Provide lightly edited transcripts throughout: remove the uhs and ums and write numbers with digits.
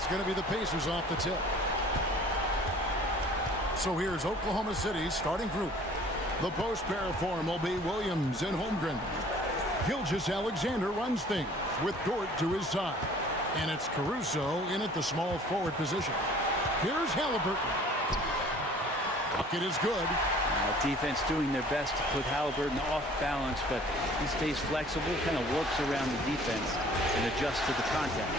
it's going to be the Pacers off the tip. So here's Oklahoma City's starting group. The post pair form will be Williams and Holmgren. Gilgeous-Alexander runs things with Dort to his side. And it's Caruso in at the small forward position. Here's Halliburton. Bucket is good. Defense doing their best to put Halliburton off balance, but he stays flexible, kind of warps around the defense and adjusts to the contact.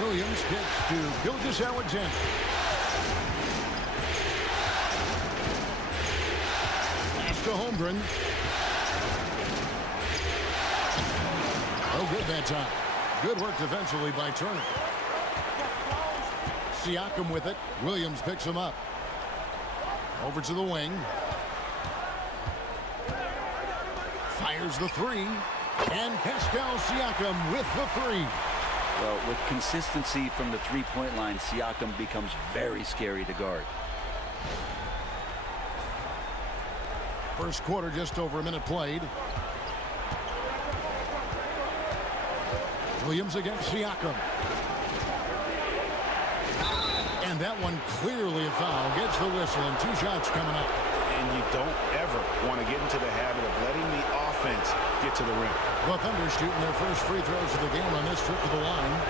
Williams gets to Gilgeous-Alexander. Pass to Holmgren. Oh, good that time. Good work defensively by Turner. Siakam with it. Williams picks him up. Over to the wing. Fires the three. And Pascal Siakam with the three. Well, with consistency from the three-point line, Siakam becomes very scary to guard. First quarter, just over a minute played. Williams against Siakam. And that one clearly a foul. Gets the whistle and 2 shots coming up. And you don't ever want to get into the habit of letting the offense get to the rim. The Thunder shooting their first free throws of the game on this trip to the line.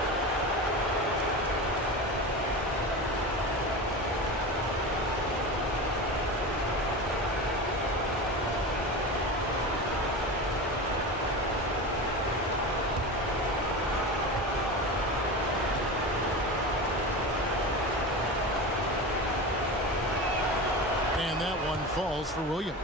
And that one falls for Williams.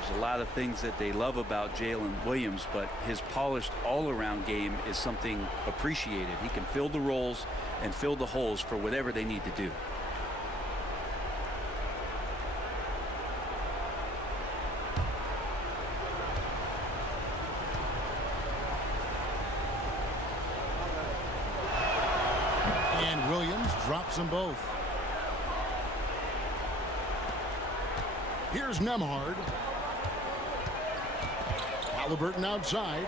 There's a lot of things that they love about Jalen Williams, but his polished all-around game is something appreciated. He can fill the roles and fill the holes for whatever they need to do. And Williams drops them both. Here's Nembhard. Halliburton outside.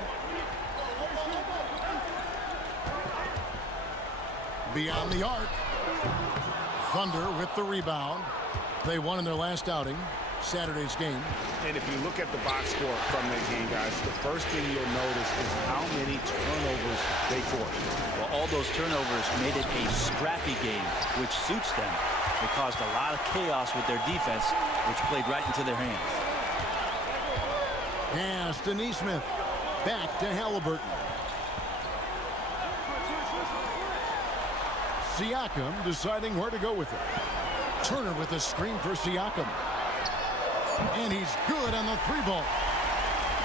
Beyond the arc. Thunder with the rebound. They won in their last outing, Saturday's game. And if you look at the box score from that game, guys, the first thing you'll notice is how many turnovers they forced. Well, all those turnovers made it a scrappy game, which suits them. They caused a lot of chaos with their defense, which played right into their hands. Pass to Nesmith. Back to Halliburton. Siakam deciding where to go with it. Turner with a screen for Siakam. And he's good on the three ball.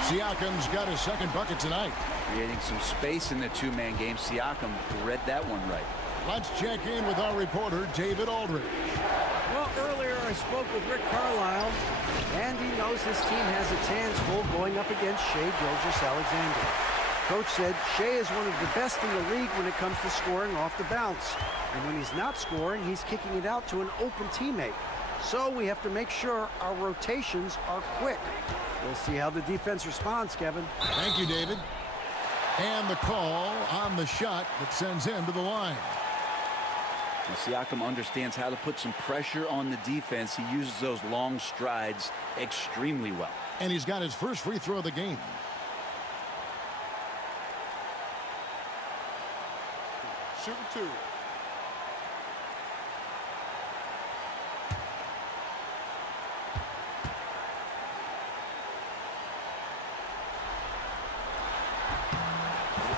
Siakam's got his second bucket tonight. Creating some space in the two-man game. Siakam read that one right. Let's check in with our reporter, David Aldridge. Well, earlier I spoke with Rick Carlisle, and he knows his team has its hands full going up against Shai Gilgeous-Alexander. Coach said Shai is one of the best in the league when it comes to scoring off the bounce. And when he's not scoring, he's kicking it out to an open teammate. So we have to make sure our rotations are quick. We'll see how the defense responds, Kevin. Thank you, David. And the call on the shot that sends him to the line. Well, Siakam understands how to put some pressure on the defense. He uses those long strides extremely well. And he's got his first free throw of the game. Shooting 2.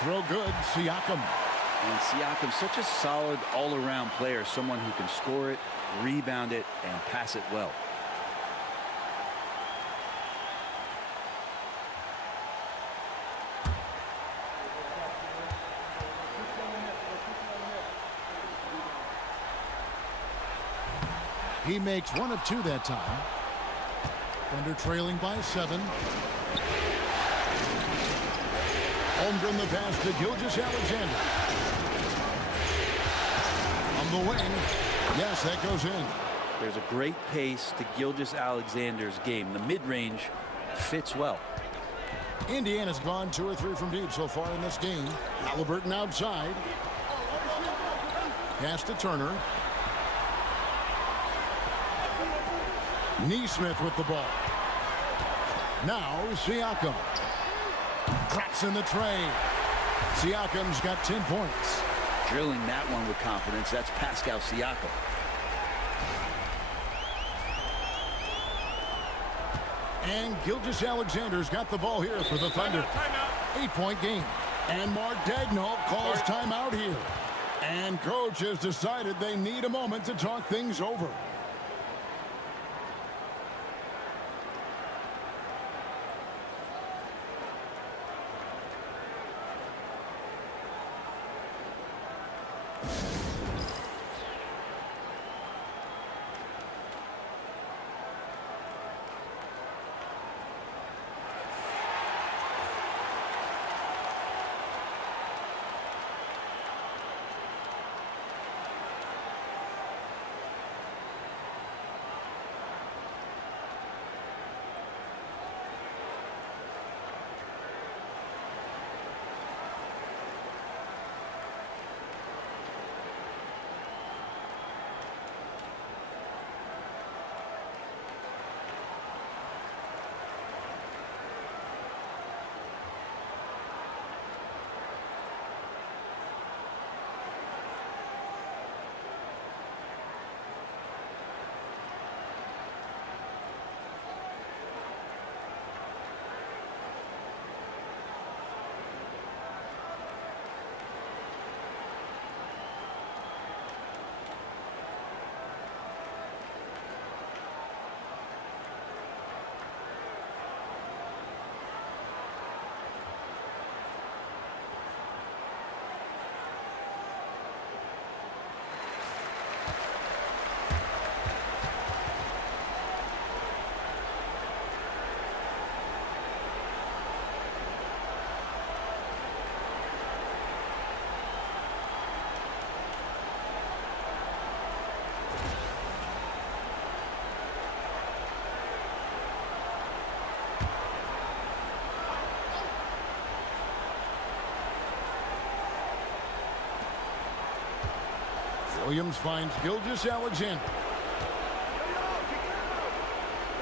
Throw good, Siakam. And Siakam's such a solid all-around player, someone who can score it, rebound it, and pass it well. He makes 1 of 2 that time. Thunder trailing by 7. Holmgren the pass to Gilgeous-Alexander. On the wing. Yes, that goes in. There's a great pace to Gilgeous-Alexander's game. The mid-range fits well. Indiana's gone 2 or 3 from deep so far in this game. Halliburton outside. Pass to Turner. Neesmith with the ball. Now Siakam. Drops in the tray. Siakam's got 10 points. Drilling that one with confidence. That's Pascal Siakam. And Gilgeous-Alexander's got the ball here for the Thunder. 8-point game. And Mark Daigneault calls timeout here. And coach has decided they need a moment to talk things over. Williams finds Gilgeous-Alexander.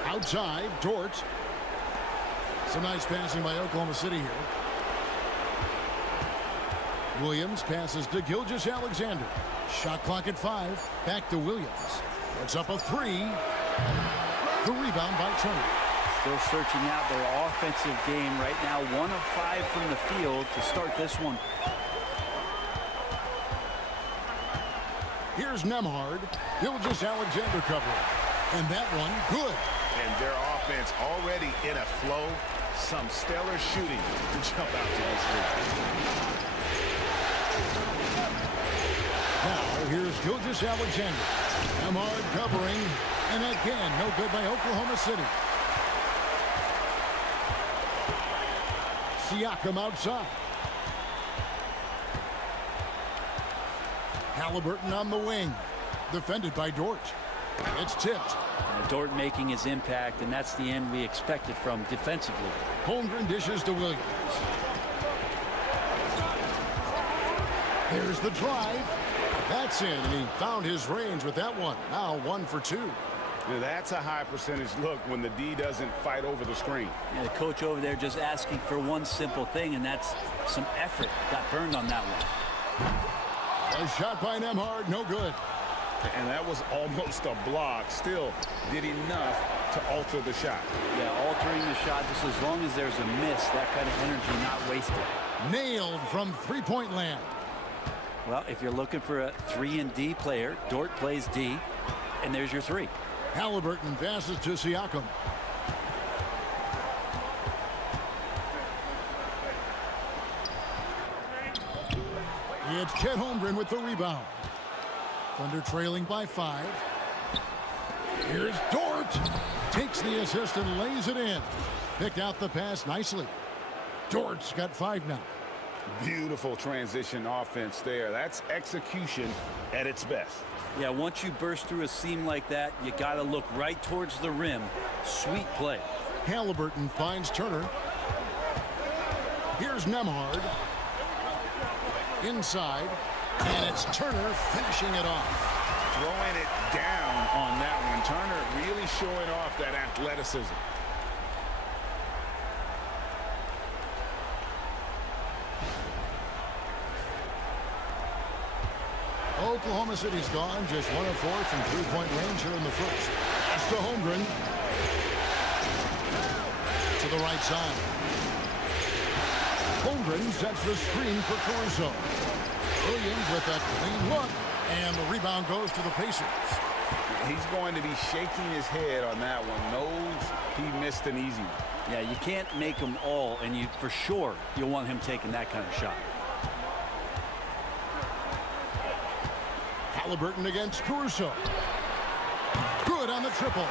Outside, Dort. Some nice passing by Oklahoma City here. Williams passes to Gilgeous-Alexander. Shot clock at 5. Back to Williams. Puts up a 3. The rebound by Turner. Still searching out their offensive game right now. 1 of 5 from the field to start this one. Here's Nembhard. Gilgeous-Alexander covering. And that one, good. And their offense already in a flow. Some stellar shooting to jump out to this league. Now, here's Gilgeous-Alexander. Nembhard covering. And again, no good by Oklahoma City. Siakam outside. Halliburton on the wing. Defended by Dort. It's tipped. Dort making his impact, and that's the end we expected from defensively. Holmgren dishes to Williams. Here's the drive. That's in, and he found his range with that one. Now 1 for 2. Now that's a high percentage look when the D doesn't fight over the screen. Yeah, the coach over there just asking for one simple thing, and that's some effort. Got burned on that one. A shot by Nembhard, no good. And that was almost a block. Still did enough to alter the shot. Yeah, altering the shot just as long as there's a miss, that kind of energy not wasted. Nailed from three-point land. Well, if you're looking for a 3-and-D player, Dort plays D, and there's your 3. Halliburton passes to Siakam. It's Chet Holmgren with the rebound. Thunder trailing by 5. Here's Dort. Takes the assist and lays it in. Picked out the pass nicely. Dort's got 5 now. Beautiful transition offense there. That's execution at its best. Yeah, once you burst through a seam like that, you got to look right towards the rim. Sweet play. Halliburton finds Turner. Here's Nembhard. Inside. And it's Turner finishing it off. Throwing it down on that one. Turner really showing off that athleticism. Oklahoma City's gone just 1 of 4 from three-point range here in the first. That's to Holmgren. To the right side. Holmgren sets the screen for Caruso. Williams with that clean look. And the rebound goes to the Pacers. He's going to be shaking his head on that one. Knows he missed an easy one. Yeah, you can't make them all, and you for sure you'll want him taking that kind of shot. Halliburton against Caruso. Good on the triple.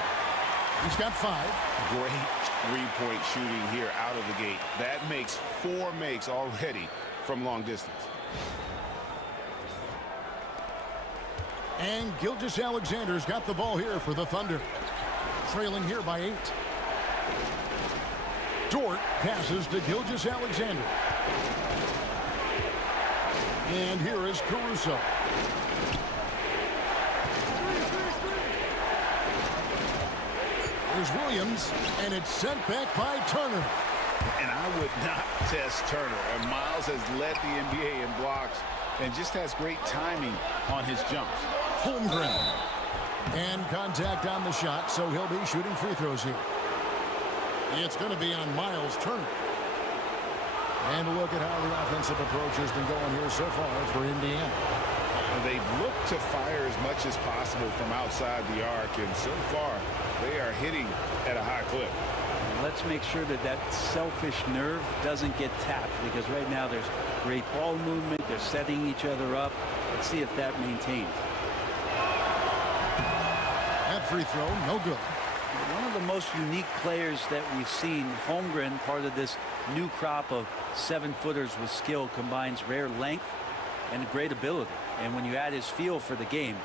He's got 5. Great three-point shooting here out of the gate. That makes 4 makes already from long distance. And Gilgeous-Alexander's got the ball here for the Thunder. Trailing here by 8. Dort passes to Gilgeous-Alexander. And here is Caruso. Here's Williams, and it's sent back by Turner. And I would not test Turner. And Miles has led the NBA in blocks and just has great timing on his jumps. Holmgren. And contact on the shot, so he'll be shooting free throws here. It's going to be on Miles Turner. And look at how the offensive approach has been going here so far for Indiana. They've looked to fire as much as possible from outside the arc, and so far they are hitting at a high clip. Let's make sure that that selfish nerve doesn't get tapped, because right now there's great ball movement. They're setting each other up. Let's see if that maintains. That free throw, no good. One of the most unique players that we've seen, Holmgren, part of this new crop of 7-footers with skill, combines rare length and great ability. And when you add his feel for the game,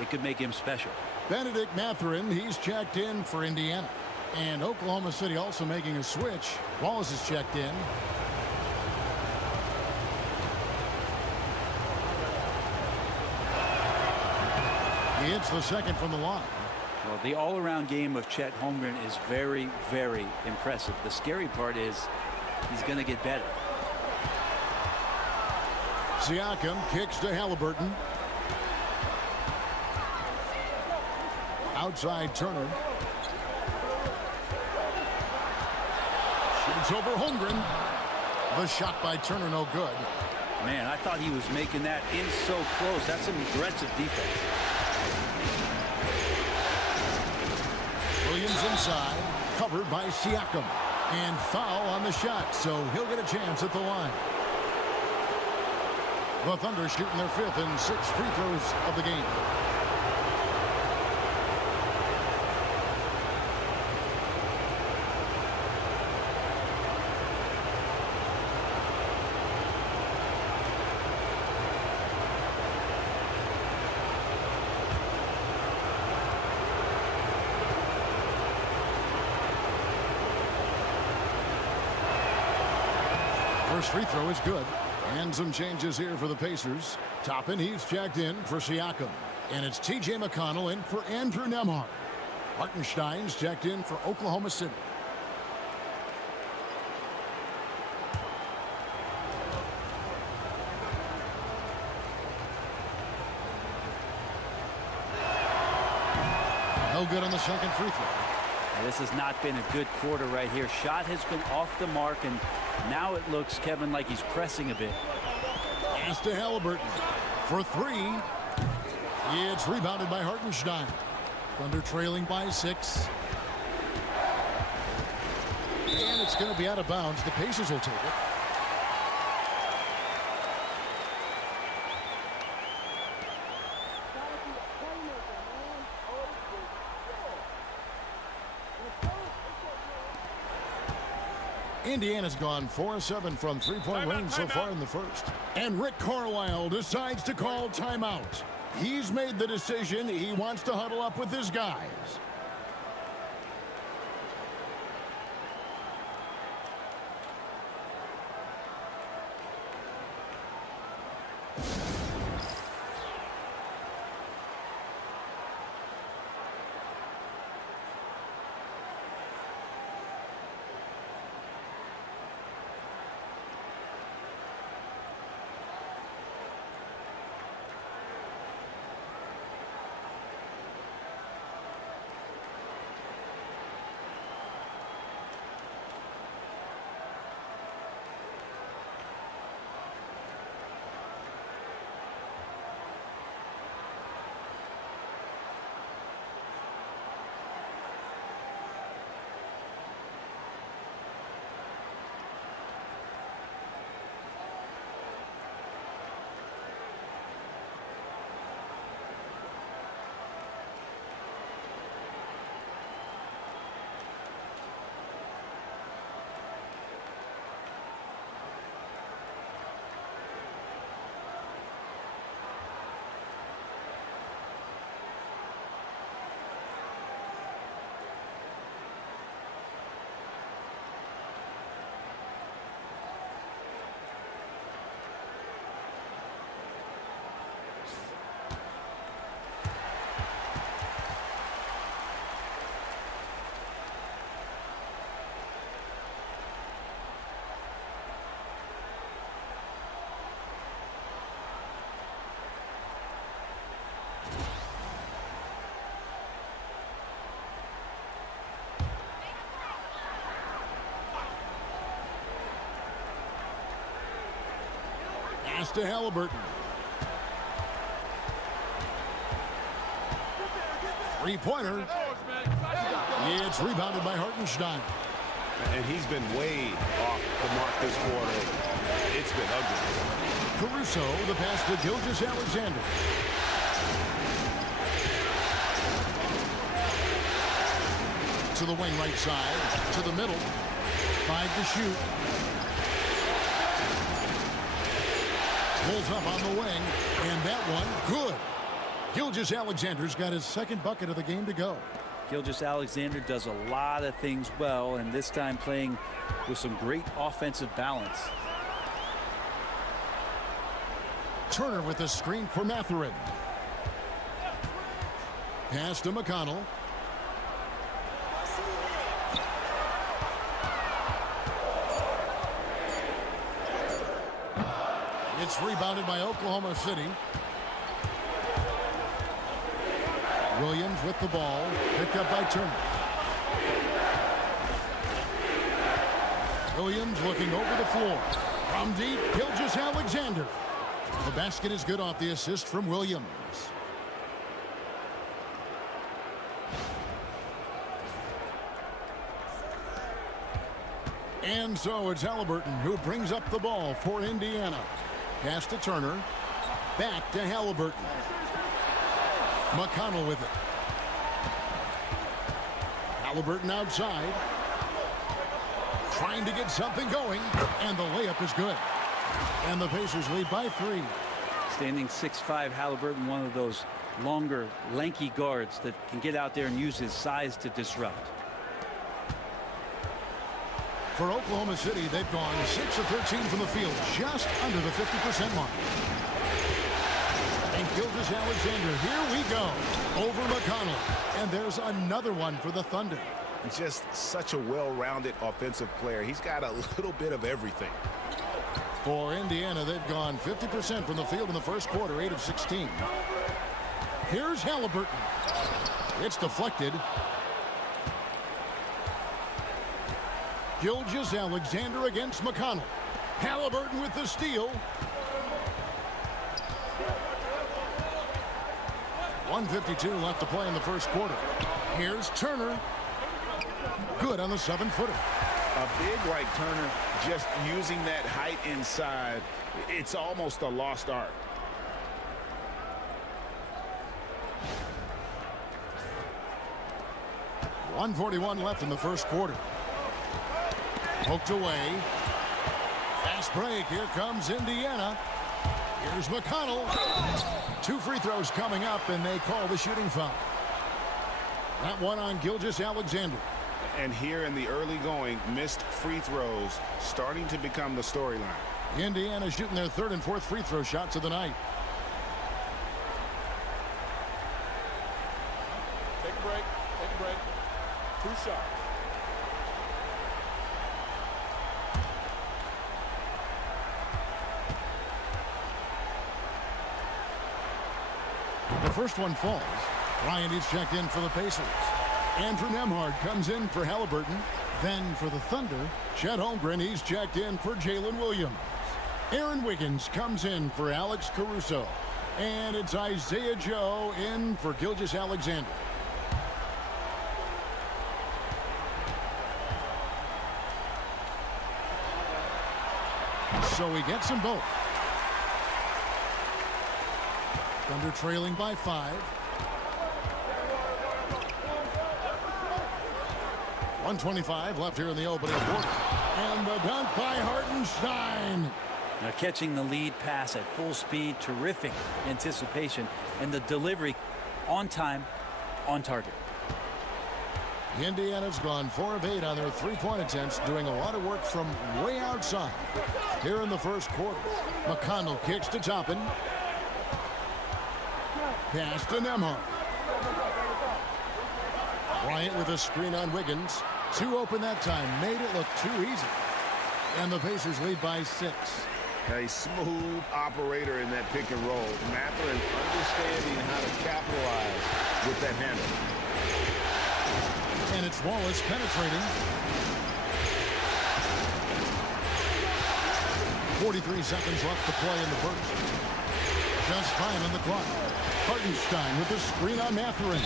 it could make him special. Benedict Mathurin, he's checked in for Indiana. And Oklahoma City also making a switch. Wallace is checked in. He hits the second from the line. Well, the all-around game of Chet Holmgren is very, very impressive. The scary part is he's going to get better. Siakam kicks to Halliburton. Outside Turner. Shoots over Holmgren. The shot by Turner, no good. Man, I thought he was making that in so close. That's some aggressive defense. Williams inside, covered by Siakam. And foul on the shot, so he'll get a chance at the line. The Thunder shooting their 5th and 6th free throws of the game. First free throw is good. And some changes here for the Pacers. Toppin, he's checked in for Siakam. And it's T.J. McConnell in for Andrew Nembhard. Hartenstein's checked in for Oklahoma City. No good on the second free throw. This has not been a good quarter right here. Shot has been off the mark, and now it looks, Kevin, like he's pressing a bit. Pass to Halliburton for 3. It's rebounded by Hartenstein. Thunder trailing by 6. And it's going to be out of bounds. The Pacers will take it. Indiana's gone 4-7 from three-point range so far in the first. And Rick Carlisle decides to call timeout. He's made the decision. He wants to huddle up with his guys. Pass to Halliburton. Three-pointer. It's rebounded by Hartenstein. And he's been way off the mark this quarter. It's been ugly. Caruso, the pass to Gilgeous-Alexander. To the wing right side, to the middle. 5 to shoot. Pulls up on the wing, and that one, good. Gilgeous-Alexander's got his second bucket of the game to go. Gilgeous-Alexander does a lot of things well, and this time playing with some great offensive balance. Turner with the screen for Mathurin. Pass to McConnell. It's rebounded by Oklahoma City. Williams with the ball, picked up by Turner. Williams looking over the floor. From deep, Gilgeous-Alexander. The basket is good off the assist from Williams. And so it's Halliburton who brings up the ball for Indiana. Pass to Turner. Back to Halliburton. McConnell with it. Halliburton outside. Trying to get something going. And the layup is good. And the Pacers lead by 3. Standing 6'5", Halliburton, one of those longer, lanky guards that can get out there and use his size to disrupt. For Oklahoma City, they've gone 6 of 13 from the field, just under the 50% mark. And Gilgeous-Alexander, here we go, over McConnell. And there's another one for the Thunder. Just such a well-rounded offensive player. He's got a little bit of everything. For Indiana, they've gone 50% from the field in the first quarter, 8 of 16. Here's Halliburton. It's deflected. Gilgeous-Alexander against McConnell. Halliburton with the steal. 1:52 left to play in the first quarter. Here's Turner. Good on the 7-footer. A big like Turner, just using that height inside, it's almost a lost art. .141 left in the first quarter. Poked away. Fast break. Here comes Indiana. Here's McConnell. 2 free throws coming up, and they call the shooting foul. That one on Gilgeous-Alexander. And here in the early going, missed free throws starting to become the storyline. Indiana shooting their 3rd and 4th free throw shots of the night. Take a break. Take a break. 2 shots. The first one falls. Bryant is checked in for the Pacers. Andrew Nembhard comes in for Halliburton. Then for the Thunder, Chet Holmgren, he's checked in for Jalen Williams. Aaron Wiggins comes in for Alex Caruso. And it's Isaiah Joe in for Gilgeous-Alexander. So he gets them both. Thunder trailing by 5. 1:25 left here in the opening quarter. And the dunk by Hartenstein. Now catching the lead pass at full speed, terrific anticipation, and the delivery on time, on target. Indiana's gone 4 of 8 on their 3-point attempts, doing a lot of work from way outside. Here in the first quarter, McConnell kicks to Toppin. Pass to Nembhard. Bryant with a screen on Wiggins. 2 open that time, made it look too easy. And the Pacers lead by 6. A smooth operator in that pick and roll. Mathurin understanding how to capitalize with that handle. And it's Wallace penetrating. 43 seconds left to play in the first. Just time on the clock. Hartenstein with the screen on Mathurin.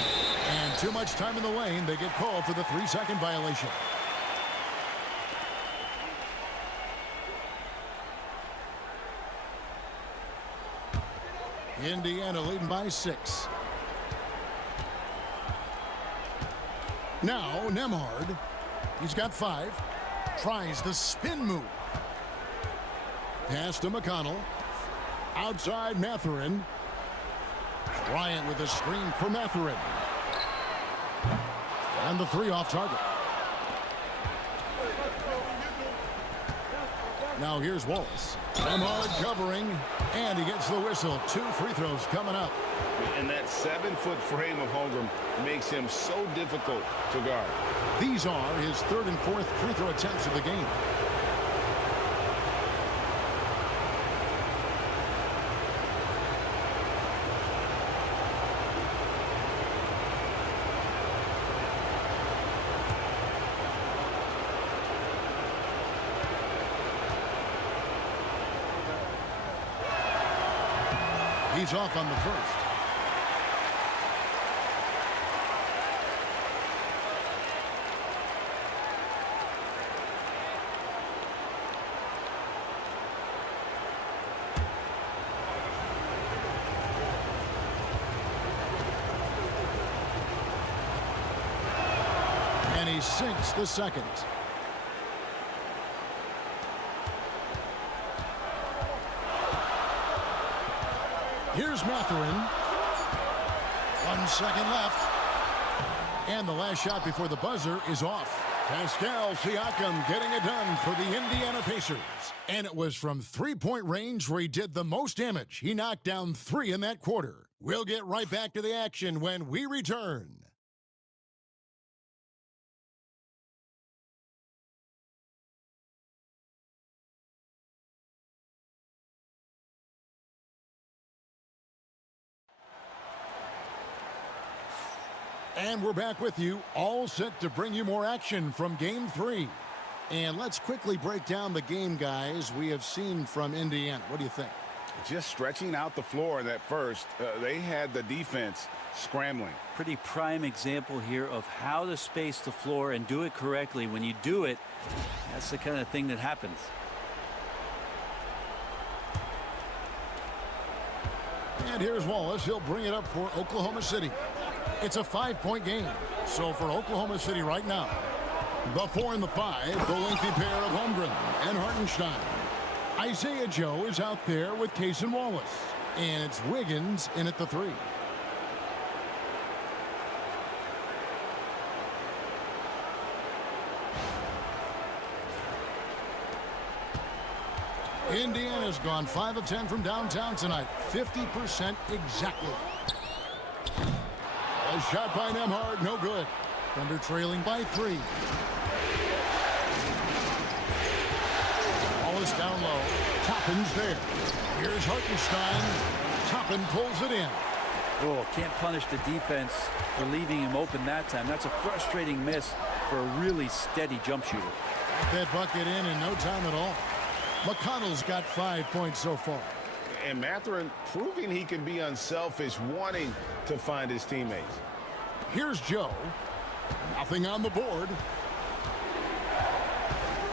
And too much time in the lane. They get called for the 3-second violation. Indiana leading by 6. Now Nembhard. He's got 5. Tries the spin move. Pass to McConnell. Outside Mathurin. Bryant with a screen for Mathurin. And the 3 off target. Now here's Wallace. Nembhard covering, and he gets the whistle. 2 free throws coming up. And that 7-foot frame of Holmgren makes him so difficult to guard. These are his 3rd and 4th free throw attempts of the game. He's off on the first. And he sinks the second. Here's Mathurin. 1 second left. And the last shot before the buzzer is off. Pascal Siakam getting it done for the Indiana Pacers. And it was from 3-point range where he did the most damage. He knocked down 3 in that quarter. We'll get right back to the action when we return. And we're back with you, all set to bring you more action from Game 3. And let's quickly break down the game, guys, we have seen from Indiana. What do you think? Just stretching out the floor in that first. They had the defense scrambling. Pretty prime example here of how to space the floor and do it correctly. When you do it, that's the kind of thing that happens. And here's Wallace. He'll bring it up for Oklahoma City. It's a 5-point game. So for Oklahoma City right now, the 4 and the 5, the lengthy pair of Holmgren and Hartenstein. Isaiah Joe is out there with Case and Wallace. And it's Wiggins in at the 3. Indiana's gone 5 of 10 from downtown tonight. 50% exactly. A shot by Nembhard, no good. Thunder trailing by 3. Wallace down low. Toppin's there. Here's Hartenstein. Toppin pulls it in. Oh, can't punish the defense for leaving him open that time. That's a frustrating miss for a really steady jump shooter. Got that bucket in no time at all. McConnell's got 5 points so far. And Mathurin proving he can be unselfish, wanting to find his teammates. Here's Joe. Nothing on the board.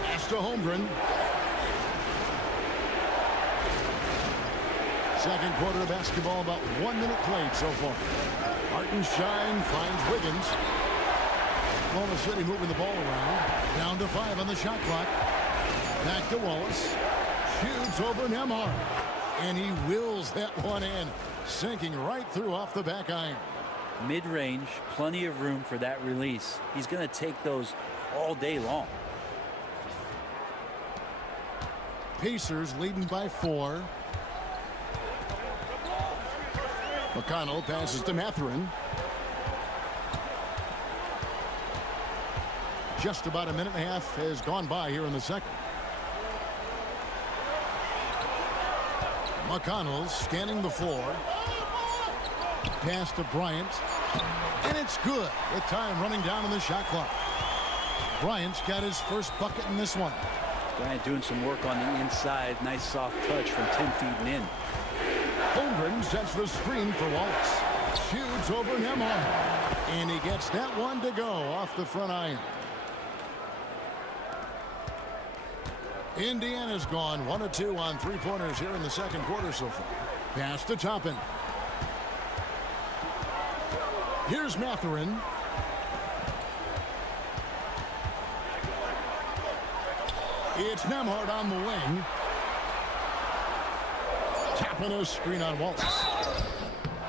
Pass to Holmgren. Second quarter of basketball, about 1 minute played so far. Hartenstein finds Wiggins. Oklahoma City moving the ball around. Down to 5 on the shot clock. Back to Wallace. Shoots over Nembhard. And he wills that one in. Sinking right through off the back iron. Mid-range, plenty of room for that release. He's going to take those all day long. Pacers leading by 4. McConnell passes to Mathurin. Just about a minute and a half has gone by here in the second. McConnell scanning the floor. Pass to Bryant. And it's good with time running down on the shot clock. Bryant's got his first bucket in this one. Bryant doing some work on the inside. Nice soft touch from 10 feet and in. Holmgren sets the screen for Wallace. Shoots over Nembhard. And he gets that one to go off the front iron. Indiana's gone 1 of 2 on three-pointers here in the second quarter so far. Pass to Toppin. Here's Mathurin. It's Nembhard on the wing. Tapping a screen on Wallace.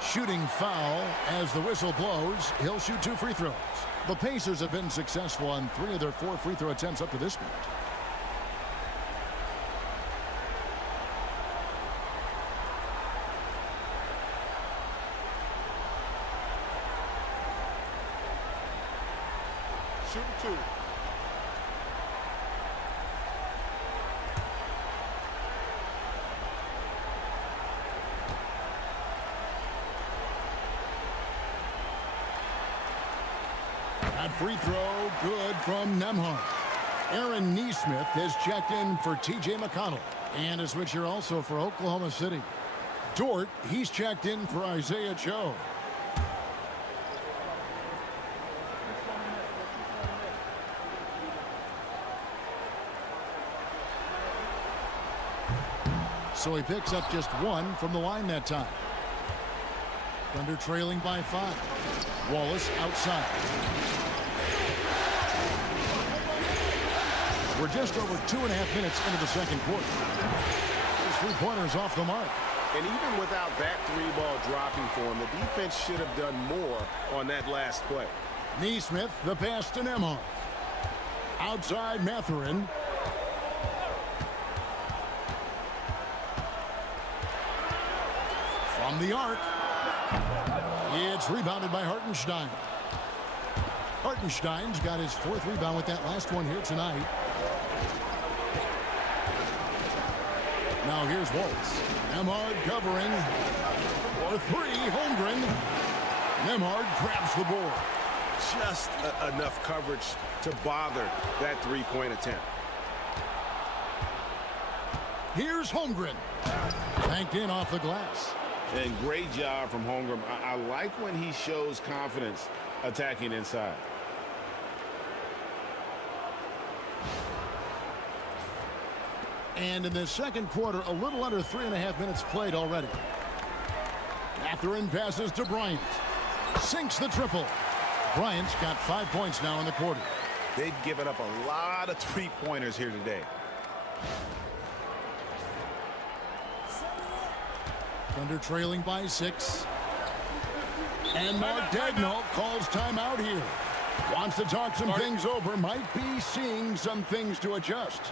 Shooting foul as the whistle blows. He'll shoot 2 free throws. The Pacers have been successful on 3 of their 4 free throw attempts up to this point. Shoot 2. That free throw good from Nembhard. Aaron Nesmith has checked in for T.J. McConnell. And a switch here also for Oklahoma City. Dort, he's checked in for Isaiah Joe. So he picks up just 1 from the line that time. Thunder trailing by 5. Wallace outside. We're just over 2.5 minutes into the second quarter. Those three-pointers off the mark. And even without that 3-ball dropping for him, the defense should have done more on that last play. Nesmith, the pass to Nembhard. Outside Mathurin. From the arc. It's rebounded by Hartenstein. Hartenstein's got his 4th rebound with that last one here tonight. Now here's Wallace. Nembhard covering. For 3, Holmgren. Nembhard grabs the board. Just enough coverage to bother that 3-point attempt. Here's Holmgren. Banked in off the glass. And great job from Holmgren. I like when he shows confidence attacking inside. And in the second quarter, a little under 3.5 minutes played already. Mathurin passes to Bryant. Sinks the triple. Bryant's got 5 points now in the quarter. They've given up a lot of 3-pointers here today. Thunder trailing by 6. And Mark Daigneault calls timeout here. Wants to talk some things over. Might be seeing some things to adjust.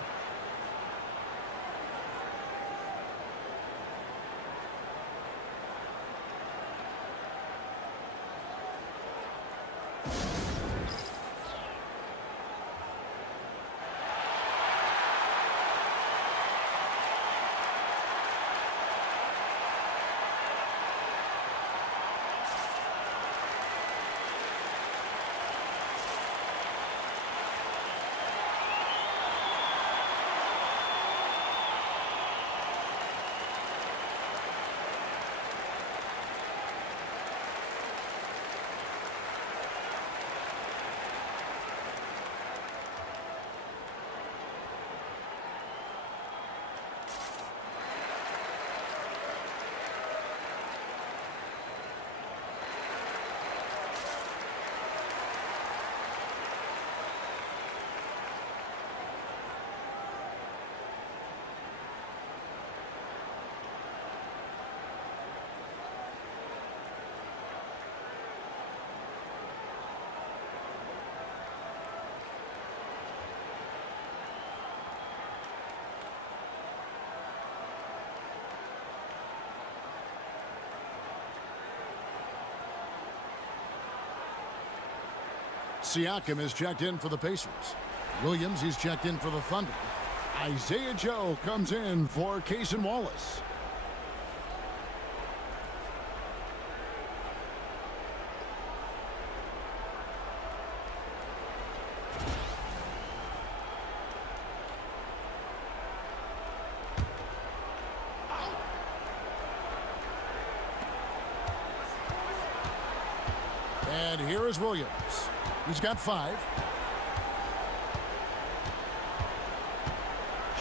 Siakam is checked in for the Pacers. Williams, he's checked in for the Thunder. Isaiah Joe comes in for Cason Wallace. And here is Williams. He's got 5.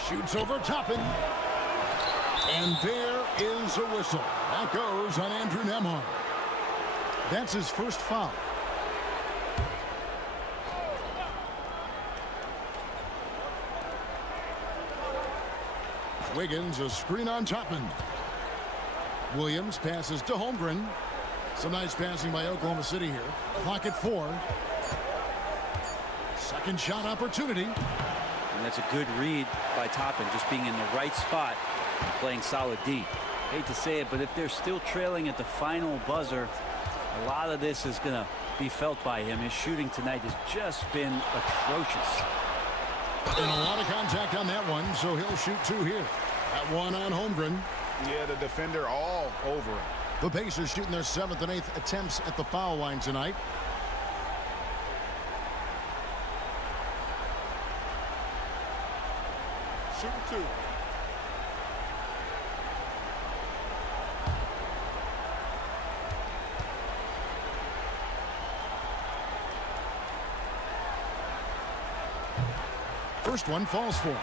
Shoots over Toppin. And there is a whistle. That goes on Andrew Nembhard. That's his first foul. Wiggins, a screen on Toppin. Williams passes to Holmgren. Some nice passing by Oklahoma City here. Clock at 4. Second shot opportunity. And that's a good read by Toppin, just being in the right spot and playing solid D. Hate to say it, but if they're still trailing at the final buzzer, a lot of this is going to be felt by him. His shooting tonight has just been atrocious. And a lot of contact on that one, so he'll shoot 2 here. That one on Holmgren. Yeah, the defender all over him. The Pacers shooting their 7th and 8th attempts at the foul line tonight. Shooting 2. First one falls for him.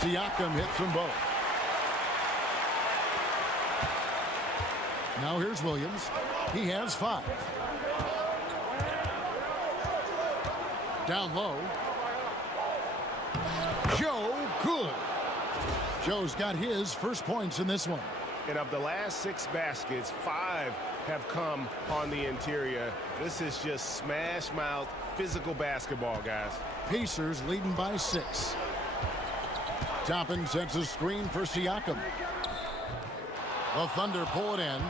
Siakam hits them both. Now here's Williams. He has 5. Down low. Joe Good. Joe's got his first points in this one. And of the last 6 baskets, 5 have come on the interior. This is just smash mouth physical basketball, guys. Pacers leading by 6. Toppin sets a screen for Siakam. The Thunder pull it in.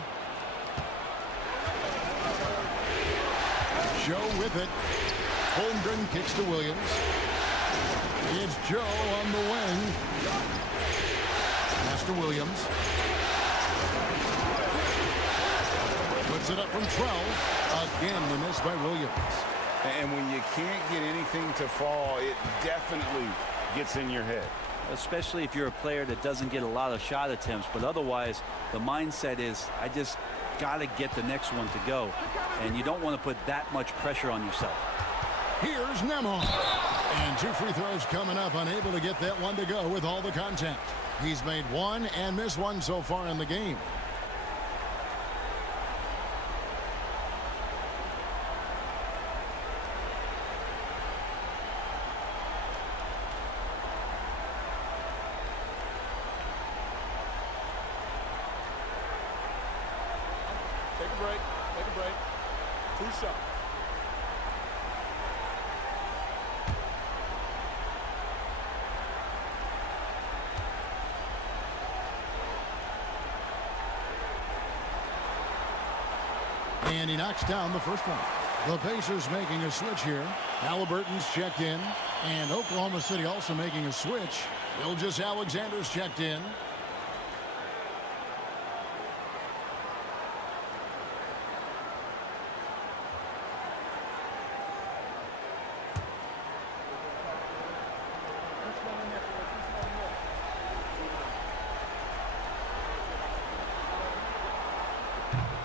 Joe with it. Holmgren kicks to Williams. It's Joe on the wing. Pass to Williams. Puts it up from 12. Again, the miss by Williams. And when you can't get anything to fall, it definitely gets in your head. Especially if you're a player that doesn't get a lot of shot attempts, but otherwise the mindset is I just got to get the next one to go, and you don't want to put that much pressure on yourself. Here's Nembhard, and 2 free throws coming up, unable to get that one to go with all the contact. He's made 1 and missed 1 so far in the game. Take a break. Take a break. 2 shots. And he knocks down the first one. The Pacers making a switch here. Halliburton's checked in. And Oklahoma City also making a switch. Gilgeous Alexander's checked in.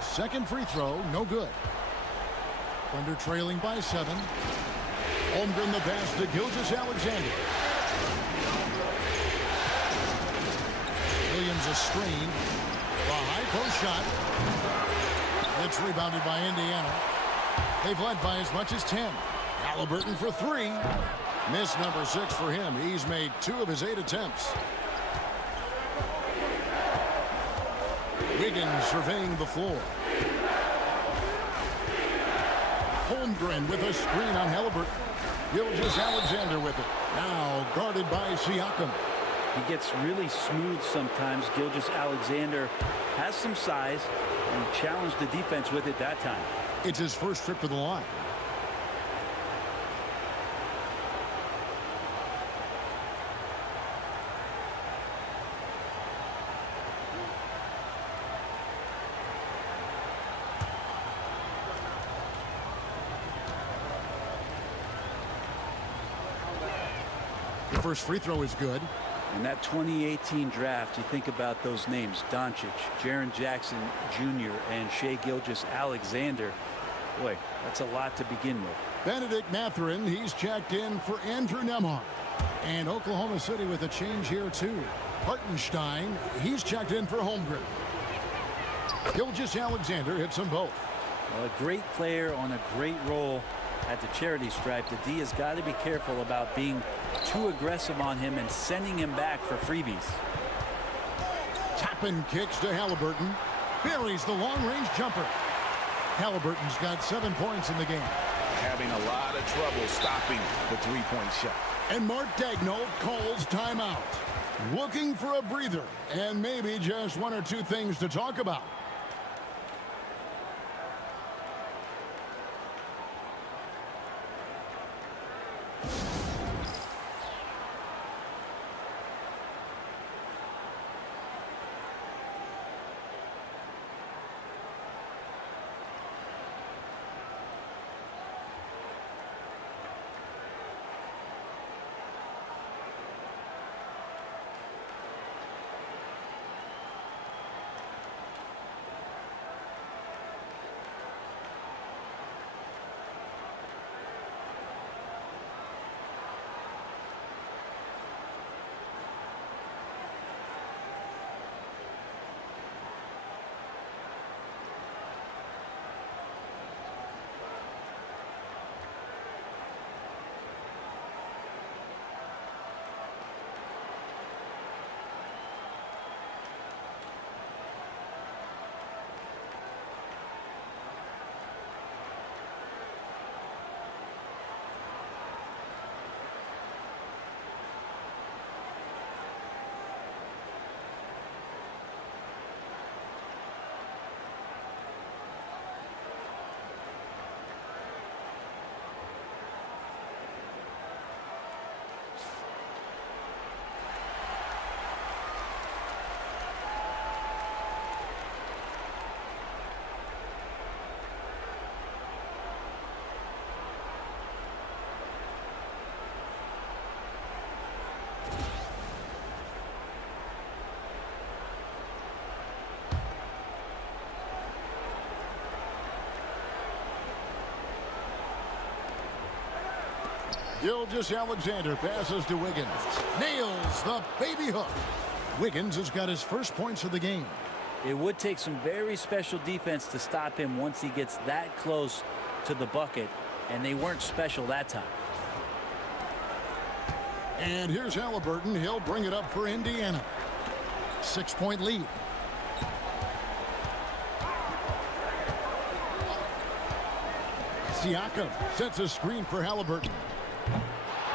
Second free throw, no good. Thunder trailing by 7. Holmgren the pass to Gilgeous Alexander. Williams a screen. The high post shot. It's rebounded by Indiana. They've led by as much as 10. Halliburton for 3. Miss number 6 for him. He's made 2 of his 8 attempts. Wiggins surveying the floor. Holmgren with a screen on Halliburton. Gilgeous Alexander with it. Now guarded by Siakam. He gets really smooth sometimes. Gilgeous Alexander has some size, and he challenged the defense with it that time. It's his first trip to the line. First free throw is good. In that 2018 draft, you think about those names, Doncic, Jaren Jackson Jr., and Shai Gilgeous-Alexander. Boy, that's a lot to begin with. Benedict Mathurin, he's checked in for Andrew Nembhard. And Oklahoma City with a change here, too. Hartenstein, he's checked in for Holmgren. Gilgeous-Alexander hits them both. Well, a great player on a great role at the charity stripe. The D has got to be careful about being too aggressive on him and sending him back for freebies. Tapping kicks to Halliburton. Buries the long-range jumper. Halliburton's got 7 points in the game. Having a lot of trouble stopping the three-point shot. And Mark Daigneault calls timeout. Looking for a breather and maybe just one or two things to talk about. Gilgeous-Alexander passes to Wiggins. Nails the baby hook. Wiggins has got his first points of the game. It would take some very special defense to stop him once he gets that close to the bucket, and they weren't special that time. And here's Halliburton. He'll bring it up for Indiana. 6-point lead. Siakam sets a screen for Halliburton.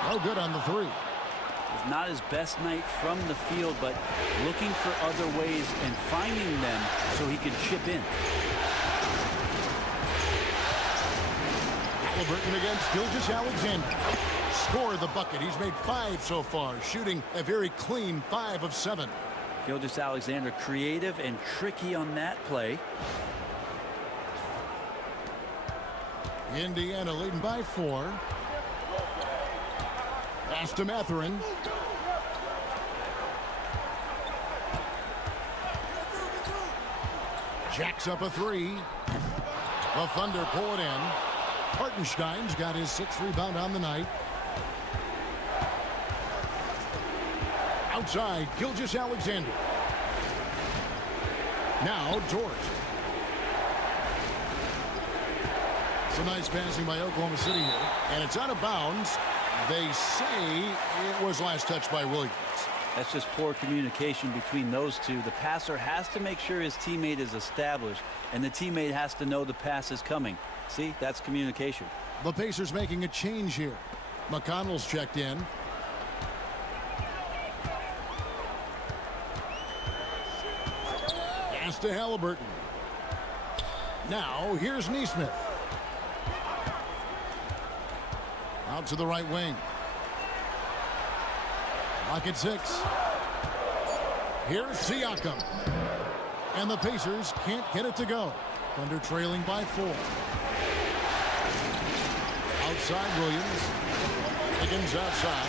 No good on the three. It's not his best night from the field, but looking for other ways and finding them so he can chip in. Halliburton against Gilgeous-Alexander. Score the bucket. He's made 5 so far, shooting a very clean 5 of 7. Gilgeous-Alexander creative and tricky on that play. Indiana leading by 4. Pass to Mathurin. Jacks up a 3. The Thunder pull it in. Hartenstein's got his 6th rebound on the night. Outside, Gilgeous-Alexander. Now Dort. Some nice passing by Oklahoma City here. And it's out of bounds. They say it was last touched by Williams. That's just poor communication between those two. The passer has to make sure his teammate is established, and the teammate has to know the pass is coming. See, that's communication. The Pacers making a change here. McConnell's checked in. Pass to Halliburton. Now here's Nesmith. Out to the right wing. Lock at 6. Here's Siakam. And the Pacers can't get it to go. Thunder trailing by 4. Outside Williams. Wiggins outside.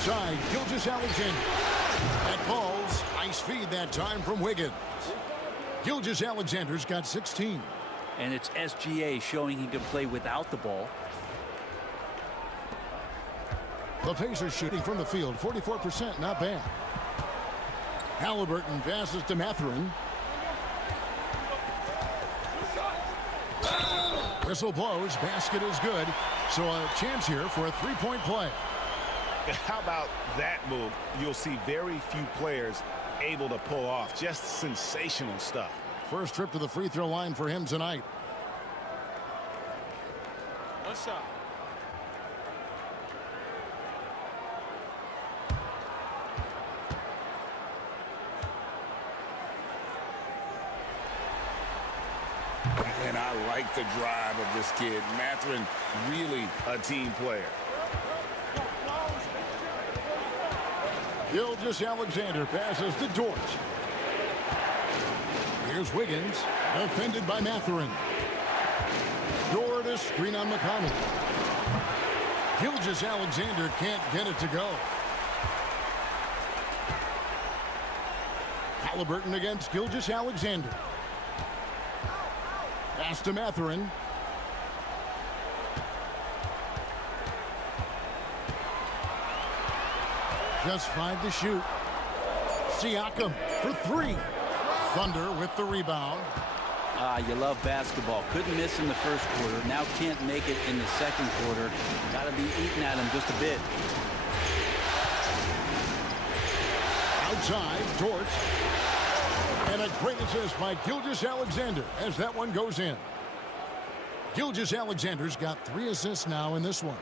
Outside, Gilgeous-Alexander. That ball's ice feed that time from Wiggins. Gilgeous-Alexander's got 16. And it's SGA showing he can play without the ball. The Pacers shooting from the field, 44%, not bad. Halliburton passes to Mathurin. Whistle blows, basket is good. So a chance here for a three-point play. How about that move? You'll see very few players able to pull off. Just sensational stuff. First trip to the free throw line for him tonight. One shot. And I like the drive of this kid. Mathurin, really a team player. Gilgeous-Alexander passes to Dort. Here's Wiggins, defended by Mathurin. Dort a screen on McConnell. Gilgeous-Alexander can't get it to go. Halliburton against Gilgeous-Alexander. Pass to Mathurin. Just 5 to shoot. Siakam for 3. Thunder with the rebound. You love basketball. Couldn't miss in the first quarter. Now can't make it in the second quarter. Got to be eating at him just a bit. Outside, Dort. And a great assist by Gilgeous-Alexander as that one goes in. Gilgeous-Alexander's got 3 assists now in this one.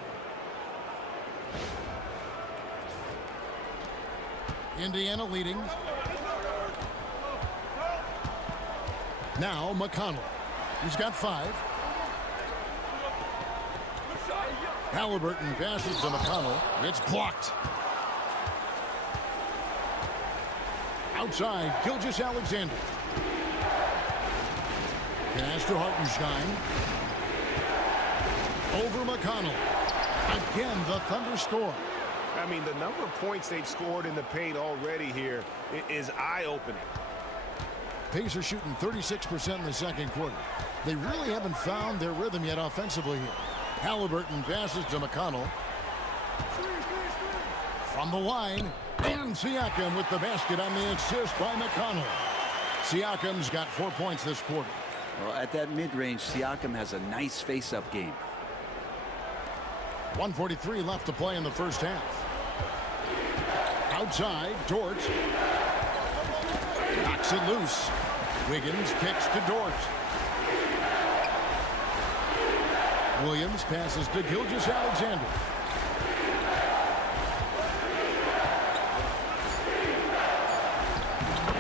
Indiana leading. Now McConnell. He's got 5. Halliburton passes to McConnell. It's blocked. Outside, Gilgeous-Alexander. Pass to Hartenstein. Over McConnell. Again, the Thunder score. I mean, the number of points they've scored in the paint already here is eye-opening. Pacers shooting 36% in the second quarter. They really haven't found their rhythm yet offensively here. Halliburton passes to McConnell. From the line, and Siakam with the basket on the assist by McConnell. Siakam's got 4 points this quarter. Well, at that mid-range, Siakam has a nice face-up game. 1:43 left to play in the first half. Outside, Dort. Knocks it loose. Wiggins kicks to Dort. Williams passes to Gilgeous-Alexander.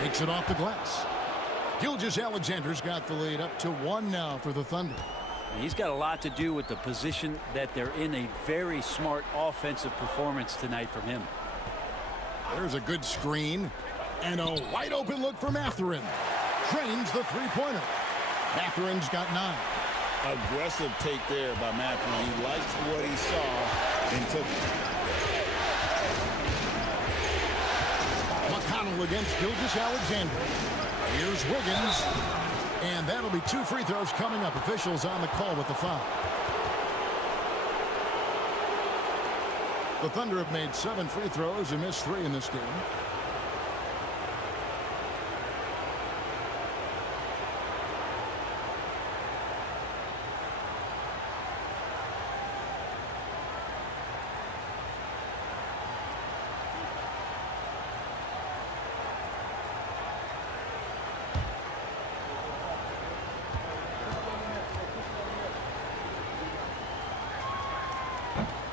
Takes it off the glass. Gilgeous-Alexander's got the lead up to 1 now for the Thunder. He's got a lot to do with the position that they're in. A very smart offensive performance tonight from him. There's a good screen. And a wide open look for Mathurin. Trains the three-pointer. Mathurin's got 9. Aggressive take there by Mathurin. He liked what he saw and took it. McConnell against Gilgeous-Alexander. Here's Wiggins. And that'll be 2 free throws coming up. Officials on the call with the foul. The Thunder have made 7 free throws and missed 3 in this game.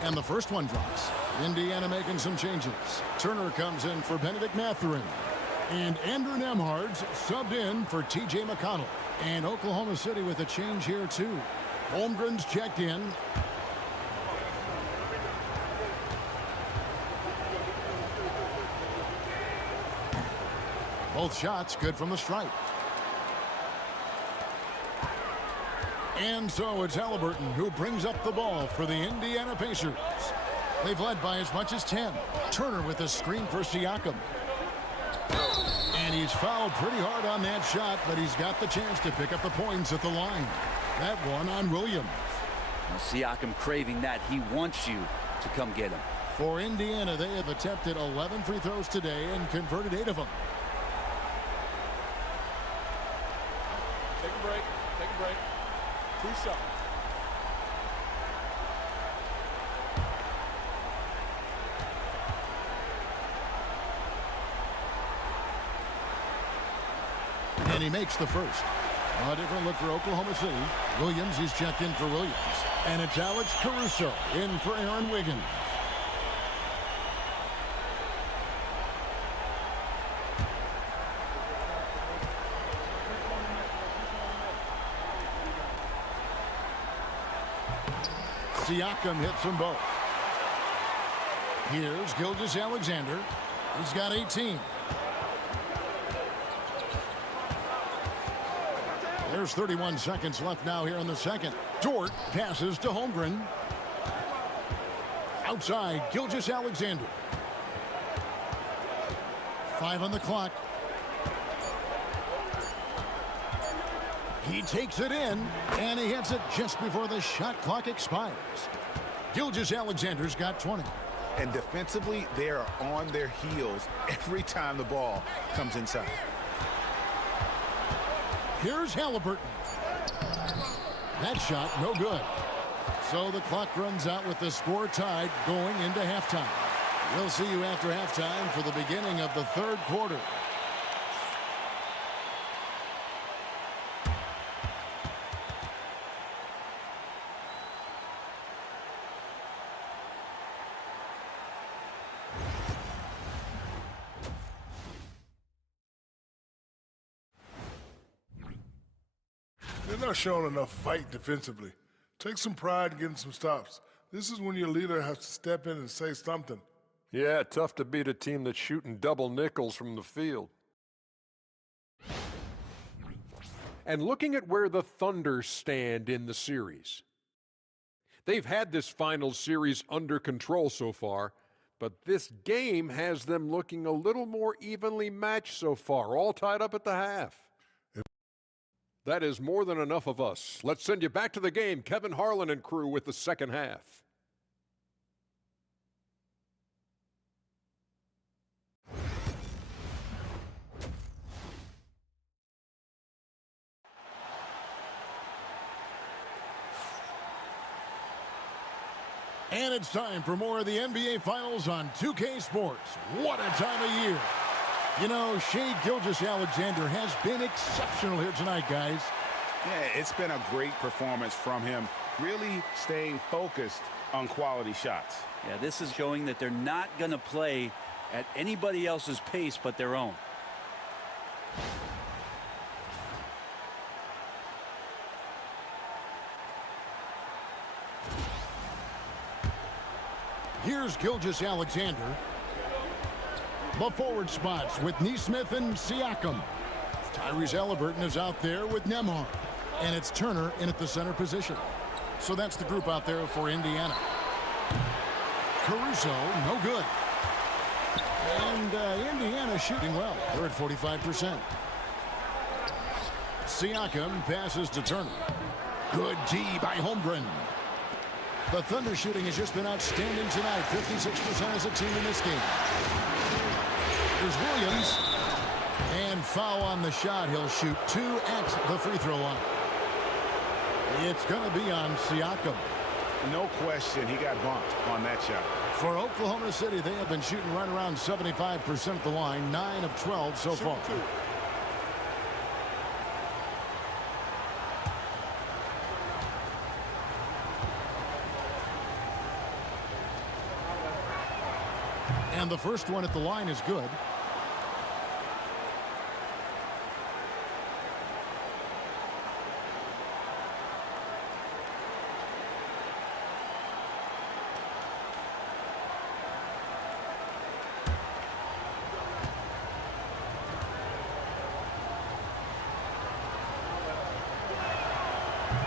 And the first one drops. Indiana making some changes. Turner comes in for Benedict Mathurin. And Andrew Nembhard's subbed in for T.J. McConnell. And Oklahoma City with a change here, too. Holmgren's checked in. Both shots good from the stripe. And so it's Halliburton who brings up the ball for the Indiana Pacers. They've led by as much as 10. Turner with a screen for Siakam. And he's fouled pretty hard on that shot, but he's got the chance to pick up the points at the line. That one on Williams. Well, Siakam craving that. He wants you to come get him. For Indiana, they have attempted 11 free throws today and converted 8 of them. Take a break. Take a break. 2 shots. And he makes the first. A different look for Oklahoma City. Williams is checked in for Williams. And it's Alex Caruso in for Aaron Wiggins. Siakam hits them both. Here's Gilgeous-Alexander. He's got 18. There's 31 seconds left now here in the second. Dort passes to Holmgren. Outside, Gilgeous-Alexander. 5 on the clock. He takes it in, and he hits it just before the shot clock expires. Gilgeous-Alexander's got 20. And defensively, they are on their heels every time the ball comes inside. Here's Halliburton. That shot, no good. So the clock runs out with the score tied going into halftime. We'll see you after halftime for the beginning of the third quarter. They're not showing enough fight defensively. Take some pride in getting some stops. This is when your leader has to step in and say something. Yeah, tough to beat a team that's shooting double nickels from the field. And looking at where the Thunder stand in the series. They've had this finals series under control so far, but this game has them looking a little more evenly matched so far, all tied up at the half. That is more than enough of us. Let's send you back to the game. Kevin Harlan and crew with the second half. And it's time for more of the NBA Finals on 2K Sports. What a time of year. You know, Shai Gilgeous-Alexander has been exceptional here tonight, guys. Yeah, it's been a great performance from him, really staying focused on quality shots. Yeah, this is showing that they're not going to play at anybody else's pace but their own. Here's Gilgeous-Alexander. The forward spots with Nesmith and Siakam. Tyrese Halliburton is out there with Nembhard. And it's Turner in at the center position. So that's the group out there for Indiana. Caruso, no good. And Indiana shooting well. They're at 45%. Siakam passes to Turner. Good D by Holmgren. The Thunder shooting has just been outstanding tonight. 56% as a team in this game. Here's Williams. And foul on the shot. He'll shoot 2 at the free throw line. It's going to be on Siakam. No question, he got bumped on that shot. For Oklahoma City, they have been shooting right around 75% at the line. 9 of 12 so far. And the first one at the line is good.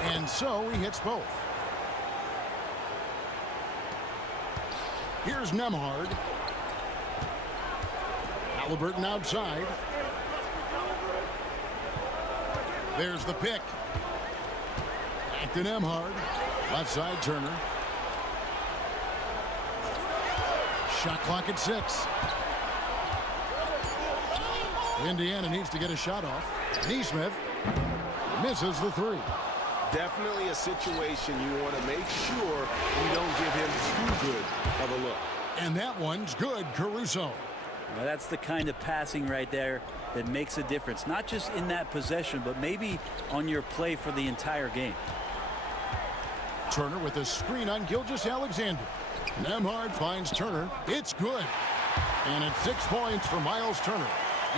And so he hits both. Here's Nemhard. Halliburton outside. There's the pick. Back to Nemhard. Left side, Turner. Shot clock at 6. Indiana needs to get a shot off. Neesmith misses the 3. Definitely a situation you want to make sure you don't give him too good of a look. And that one's good, Caruso. Well, that's the kind of passing right there that makes a difference. Not just in that possession, but maybe on your play for the entire game. Turner with a screen on Gilgeous-Alexander. Nemhard finds Turner. It's good. And it's 6 points for Miles Turner.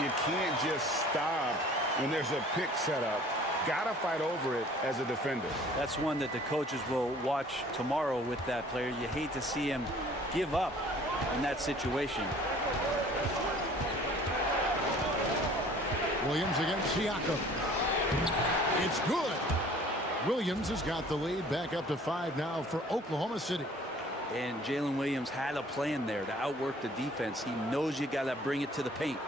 You can't just stop when there's a pick set up. Gotta fight over it as a defender. That's one that the coaches will watch tomorrow with that player. You hate to see him give up in that situation. Williams against Siakam. It's good. Williams has got the lead back up to 5 now for Oklahoma City. And Jalen Williams had a plan there to outwork the defense. He knows you got to bring it to the paint.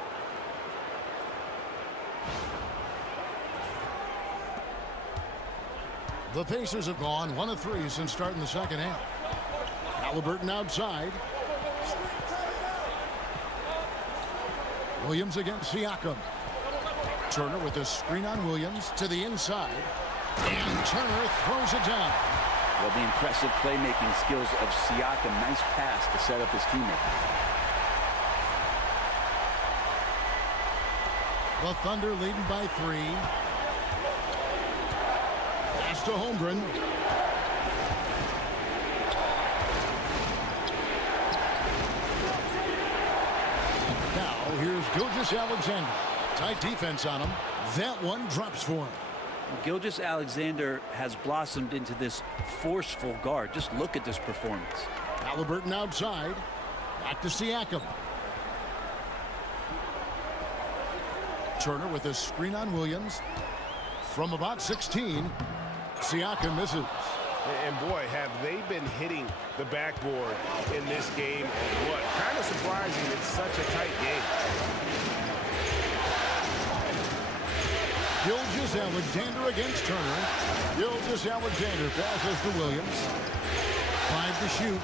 The Pacers have gone 1 of 3 since starting the second half. Halliburton outside. Williams against Siakam. Turner with a screen on Williams to the inside. And Turner throws it down. Well, the impressive playmaking skills of Siakam. Nice pass to set up his teammate. The Thunder leading by 3. Pass to Holmgren. Now here's Gilgeous-Alexander. Tight defense on him. That one drops for him. Gilgeous-Alexander has blossomed into this forceful guard. Just look at this performance. Halliburton outside. Back to Siakam. Turner with a screen on Williams. From about 16, Siakam misses. And boy, have they been hitting the backboard in this game. What? Kind of surprising it's such a tight game. Gilgeous-Alexander against Turner. Gilgeous-Alexander passes to Williams. 5 to shoot.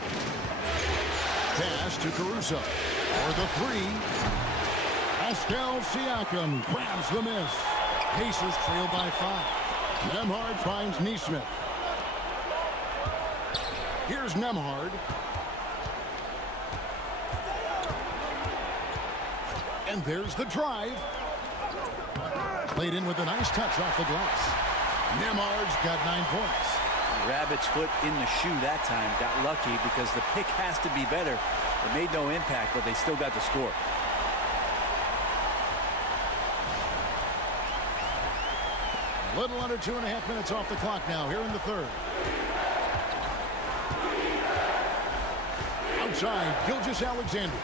Pass to Caruso. For the 3. Pascal Siakam grabs the miss. Pacers trail by 5. Nemhard finds Neesmith. Here's Nemhard. And there's the drive. Played in with a nice touch off the glass. Nemhard's got 9 points. Rabbit's foot in the shoe that time. Got lucky because the pick has to be better. It made no impact, but they still got the score. A little under 2.5 minutes off the clock now here in the third. Outside, Gilgeous-Alexander.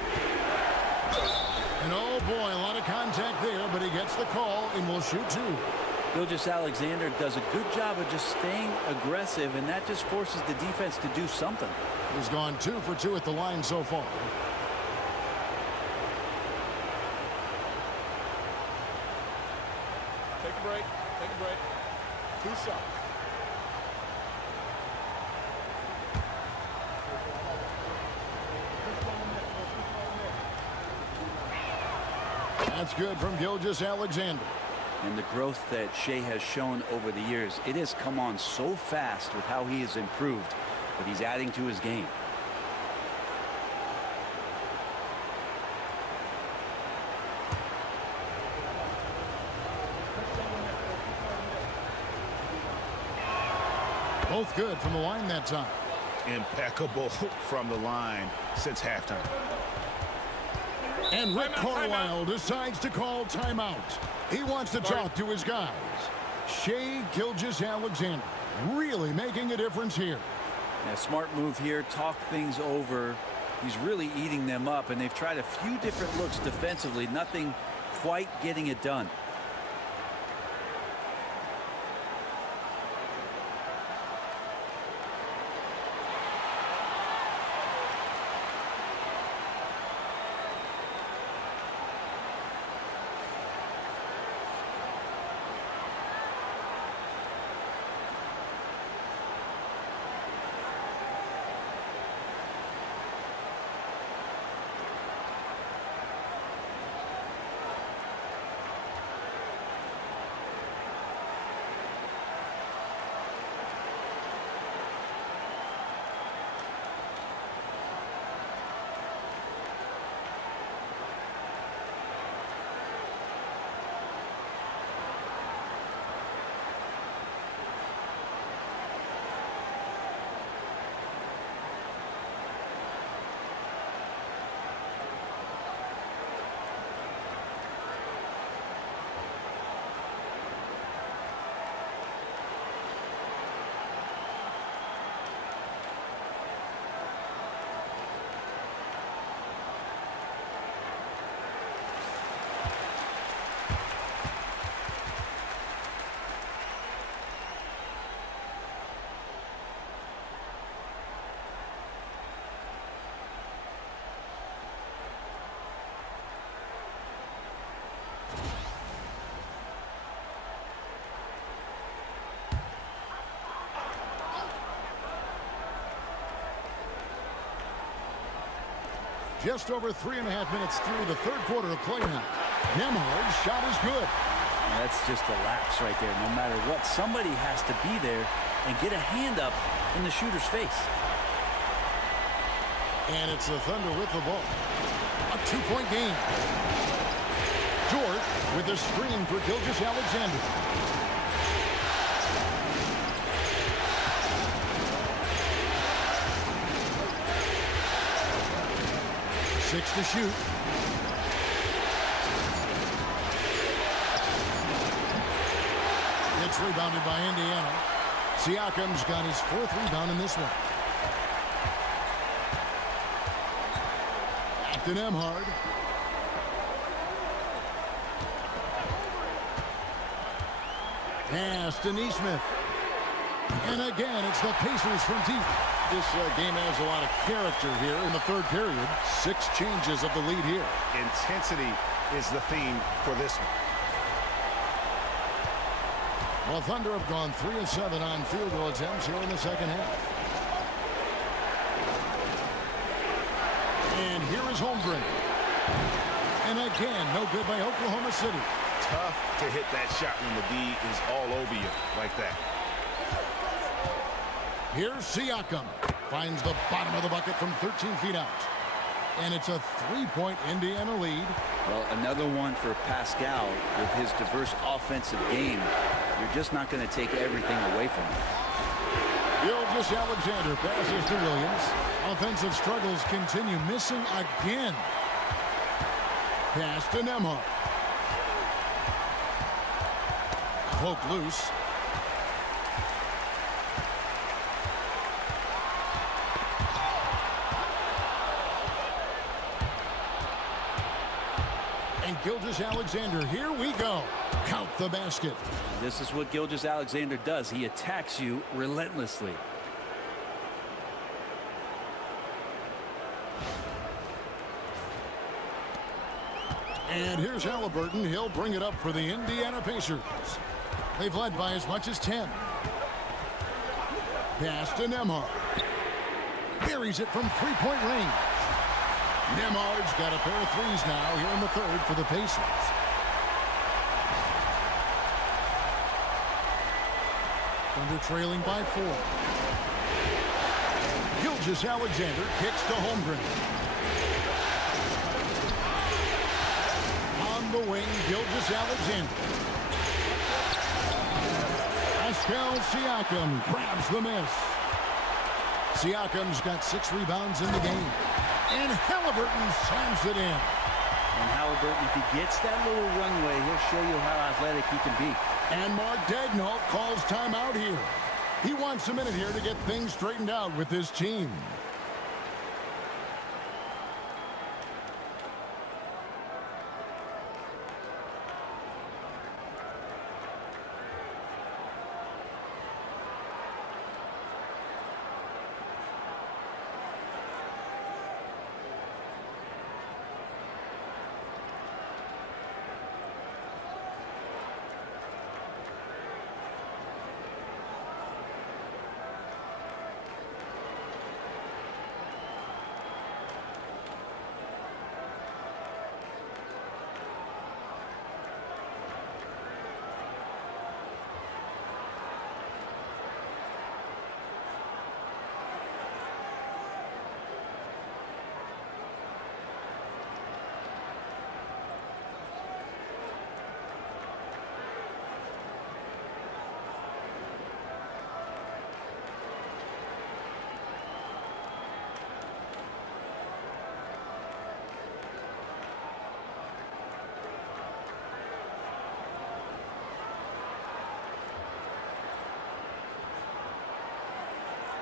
And oh boy, a lot of contact there, but he gets the call and will shoot 2. Gilgeous-Alexander does a good job of just staying aggressive, and that just forces the defense to do something. He's gone 2 for 2 at the line so far. Take a break. Take a break. 2 shots. That's good from Gilgeous-Alexander. And the growth that Shea has shown over the years, it has come on so fast with how he has improved, but he's adding to his game. Both good from the line that time. Impeccable from the line since halftime. And Rick Carlisle decides to call timeout. He wants to talk to his guys. Shea Gilgeous-Alexander really making a difference here. Yeah, smart move here. Talk things over. He's really eating them up, and they've tried a few different looks defensively. Nothing quite getting it done. Just over 3.5 minutes through the third quarter of play now. Nemhard's shot is good. That's just a lapse right there. No matter what, somebody has to be there and get a hand up in the shooter's face. And it's the Thunder with the ball. A 2-point game. George with a screen for Gilgeous-Alexander. Six to shoot. It's rebounded by Indiana. Siakam's got his 4th rebound in this one. Back to Nemhard. Pass to Neesmith. And again, it's the Pacers from deep. This game has a lot of character here in the third period. 6 changes of the lead here. Intensity is the theme for this one. Well, Thunder have gone 3 of 7 on field goal attempts here in the second half. And here is Holmgren. And again, no good by Oklahoma City. Tough to hit that shot when the D is all over you like that. Here's Siakam. Finds the bottom of the bucket from 13 feet out. And it's a 3-point Indiana lead. Well, another one for Pascal with his diverse offensive game. You're just not going to take everything away from him. Gilgeous-Alexander passes to Williams. Offensive struggles continue, missing again. Pass to Nemhard. Poke loose. And Gilgeous-Alexander, here we go. Count the basket. This is what Gilgeous-Alexander does. He attacks you relentlessly. And here's Halliburton. He'll bring it up for the Indiana Pacers. They've led by as much as 10. Pass to Nemhard. Buries it from 3-point range. Nemhard's got a pair of threes now here in the third for the Pacers. Thunder trailing by 4. Gilgeous-Alexander kicks to Holmgren. On the wing, Gilgeous-Alexander. Pascal Siakam grabs the miss. Siakam's got 6 rebounds in the game. And Halliburton slams it in. And Halliburton, if he gets that little runway, he'll show you how athletic he can be. And Mark Daigneault calls timeout here. He wants a minute here to get things straightened out with his team.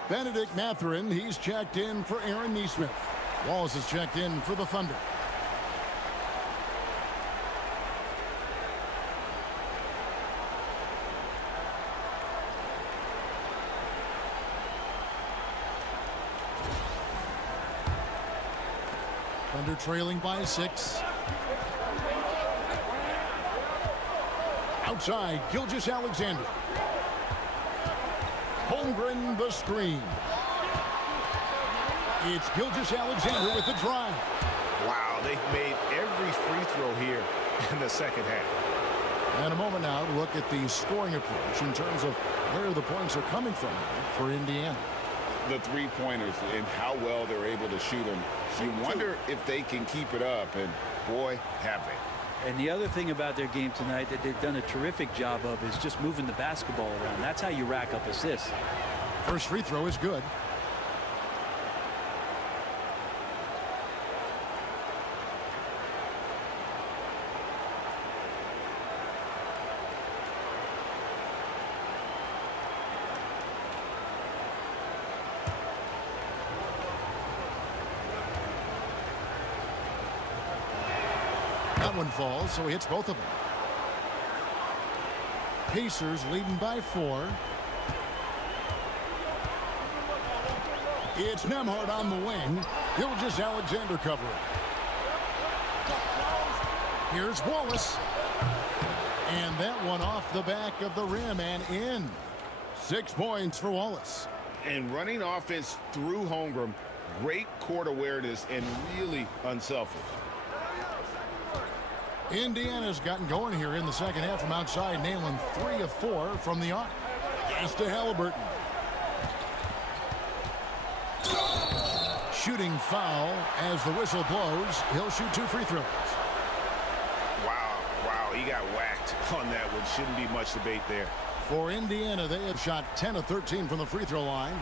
Benedict Mathurin, he's checked in for Aaron Neesmith. Wallace is checked in for the Thunder. Thunder trailing by 6. Outside, Gilgeous-Alexander. Holmgren the screen. It's Gilgeous-Alexander with the drive. Wow, they've made every free throw here in the second half. And a moment now to look at the scoring approach in terms of where the points are coming from for Indiana. The three-pointers and how well they're able to shoot them. You wonder if they can keep it up, and boy, have they. And the other thing about their game tonight that they've done a terrific job of is just moving the basketball around. That's how you rack up assists. First free throw is good. That one falls, so he hits both of them. Pacers leading by 4. It's Nembhard on the wing. Gilgeous-Alexander covering. Here's Wallace. And that one off the back of the rim and in. 6 points for Wallace. And running offense through Holmgren, great court awareness and really unselfish. Indiana's gotten going here in the second half from outside, nailing 3 of 4 from the arc. Pass to Halliburton. Shooting foul as the whistle blows. He'll shoot 2 free throws. Wow, he got whacked on that one. Shouldn't be much debate there. For Indiana, they have shot 10 of 13 from the free throw line.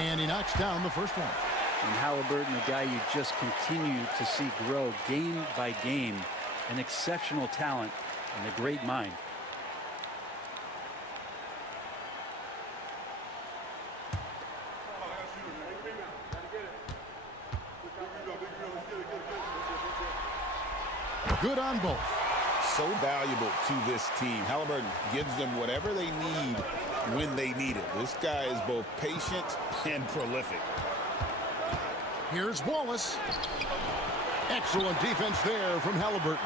And he knocks down the first one. And Halliburton, a guy you just continue to see grow game by game. An exceptional talent and a great mind. Good on both. So valuable to this team. Halliburton gives them whatever they need when they need it. This guy is both patient and prolific. Here's Wallace. Excellent defense there from Halliburton.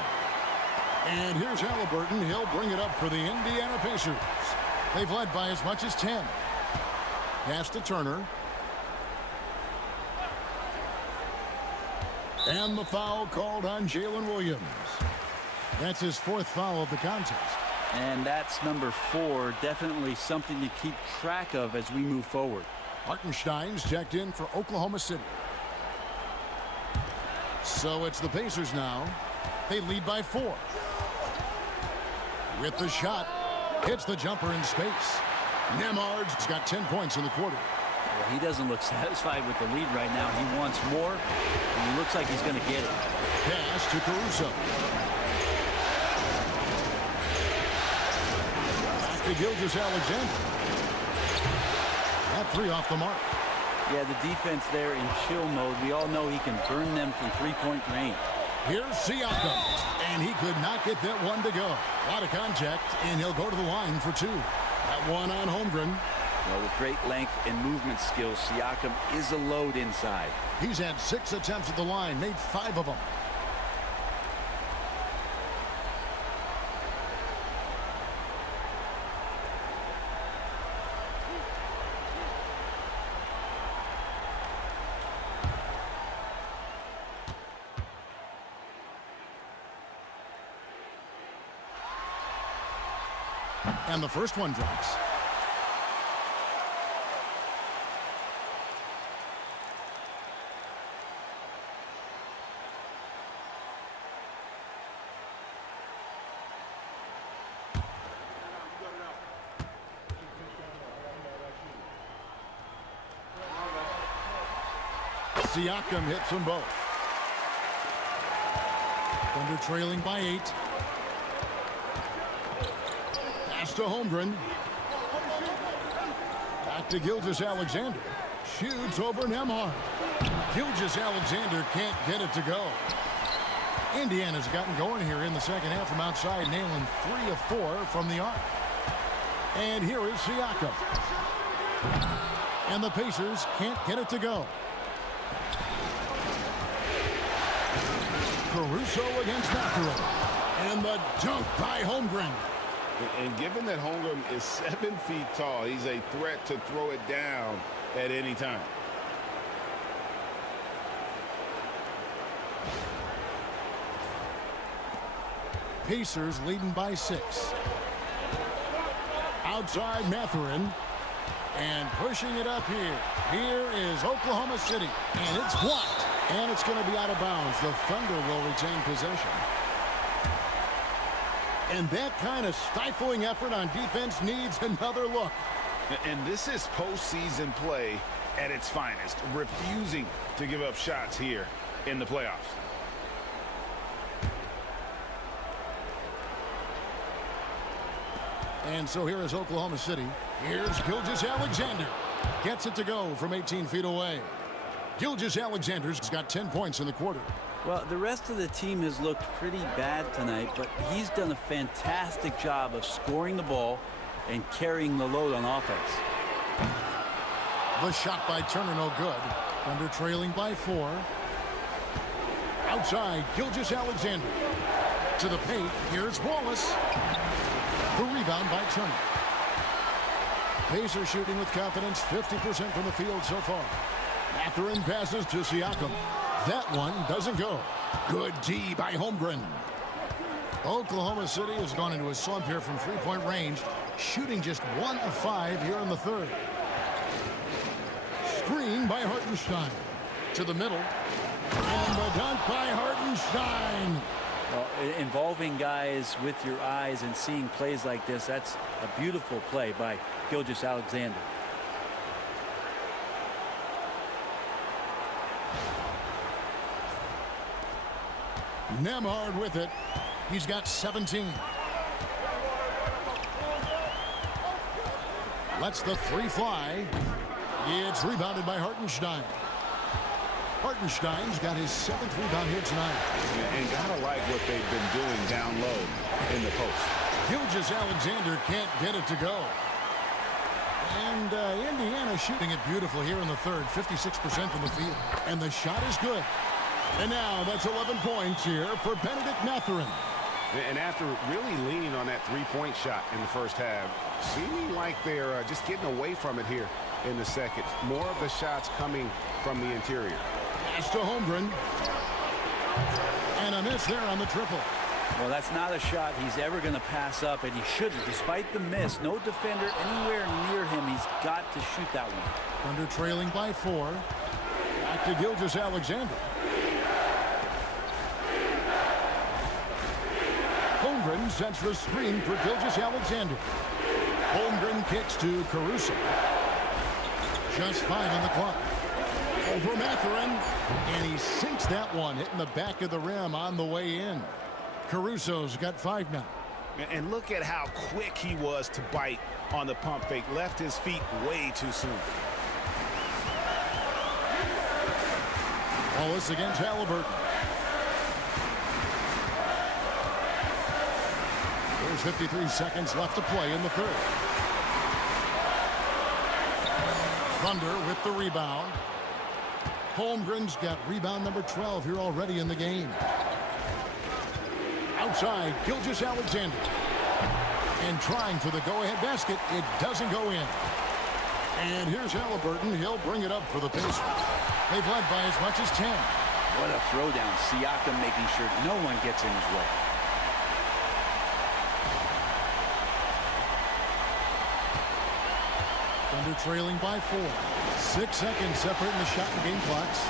And here's Halliburton. He'll bring it up for the Indiana Pacers. They've led by as much as 10. Pass to Turner. And the foul called on Jalen Williams. That's his 4th foul of the contest. And that's number 4. Definitely something to keep track of as we move forward. Hartenstein's checked in for Oklahoma City. So it's the Pacers now. They lead by 4. With the shot, hits the jumper in space. Nembhard's got 10 points in the quarter. Well, he doesn't look satisfied with the lead right now. He wants more, and he looks like he's going to get it. Pass to Caruso. Back to Gilgeous-Alexander. That 3 off the mark. Yeah, the defense there in chill mode. We all know he can burn them from three-point range. Here's Siakam, and he could not get that one to go. A lot of contact, and he'll go to the line for 2. That one on Holmgren. Well, with great length and movement skills, Siakam is a load inside. He's had 6 attempts at the line, made 5 of them. And the first one drops. Siakam hits them both. Thunder trailing by 8. Pass to Holmgren. Back to Gilgeous-Alexander. Shoots over Nembhard. Gilgeous-Alexander can't get it to go. Indiana's gotten going here in the second half from outside, nailing 3 of 4 from the arc. And here is Siakam. And the Pacers can't get it to go. Caruso against Matthew. And the dunk by Holmgren. And given that Holmgren is 7 feet tall, he's a threat to throw it down at any time. Pacers leading by 6. Outside Mathurin. And pushing it up here. Here is Oklahoma City. And it's blocked. And it's going to be out of bounds. The Thunder will retain possession. And that kind of stifling effort on defense needs another look. And this is postseason play at its finest, refusing to give up shots here in the playoffs. And so here is Oklahoma City. Here's Gilgeous-Alexander. Gets it to go from 18 feet away. Gilgeous-Alexander's got 10 points in the quarter. Well, the rest of the team has looked pretty bad tonight, but he's done a fantastic job of scoring the ball and carrying the load on offense. The shot by Turner, no good. Thunder trailing by 4. Outside, Gilgeous-Alexander. To the paint, here's Wallace. The rebound by Turner. Pacers shooting with confidence, 50% from the field so far. Mathurin passes to Siakam. That one doesn't go. Good D by Holmgren. Oklahoma City has gone into a slump here from three-point range, shooting just 1 of 5 here in the third. Screen by Hartenstein. To the middle. And the dunk by Hartenstein. Well, involving guys with your eyes and seeing plays like this, that's a beautiful play by Gilgeous-Alexander. Nembhard with it. He's got 17. Lets the three fly. It's rebounded by Hartenstein. Hartenstein's got his 7th rebound here tonight. And gotta like what they've been doing down low in the post. Gilgeous-Alexander can't get it to go. And Indiana shooting it beautiful here in the third, 56% from the field. And the shot is good. And now that's 11 points here for Benedict Mathurin. And after really leaning on that three-point shot in the first half, seeming like they're just getting away from it here in the second. More of the shots coming from the interior. Pass to Holmgren. And a miss there on the triple. Well, that's not a shot he's ever going to pass up, and he shouldn't. Despite the miss, no defender anywhere near him. He's got to shoot that one. Thunder trailing by 4. Back to Gilgeous-Alexander. Holmgren sets the screen for Gilgeous-Alexander. Holmgren kicks to Caruso. Just 5 on the clock. Over Mathurin, and he sinks that one, hitting the back of the rim on the way in. Caruso's got 5 now. And look at how quick he was to bite on the pump fake. Left his feet way too soon. Wallace against Halliburton. There's 53 seconds left to play in the third. Thunder with the rebound. Holmgren's got rebound number 12 here already in the game. Outside, Gilgeous-Alexander. And trying for the go-ahead basket. It doesn't go in. And here's Halliburton. He'll bring it up for the Pacers. They've led by as much as 10. What a throwdown. Siakam making sure no one gets in his way. Thunder trailing by 4. 6 seconds separating the shot and game clocks.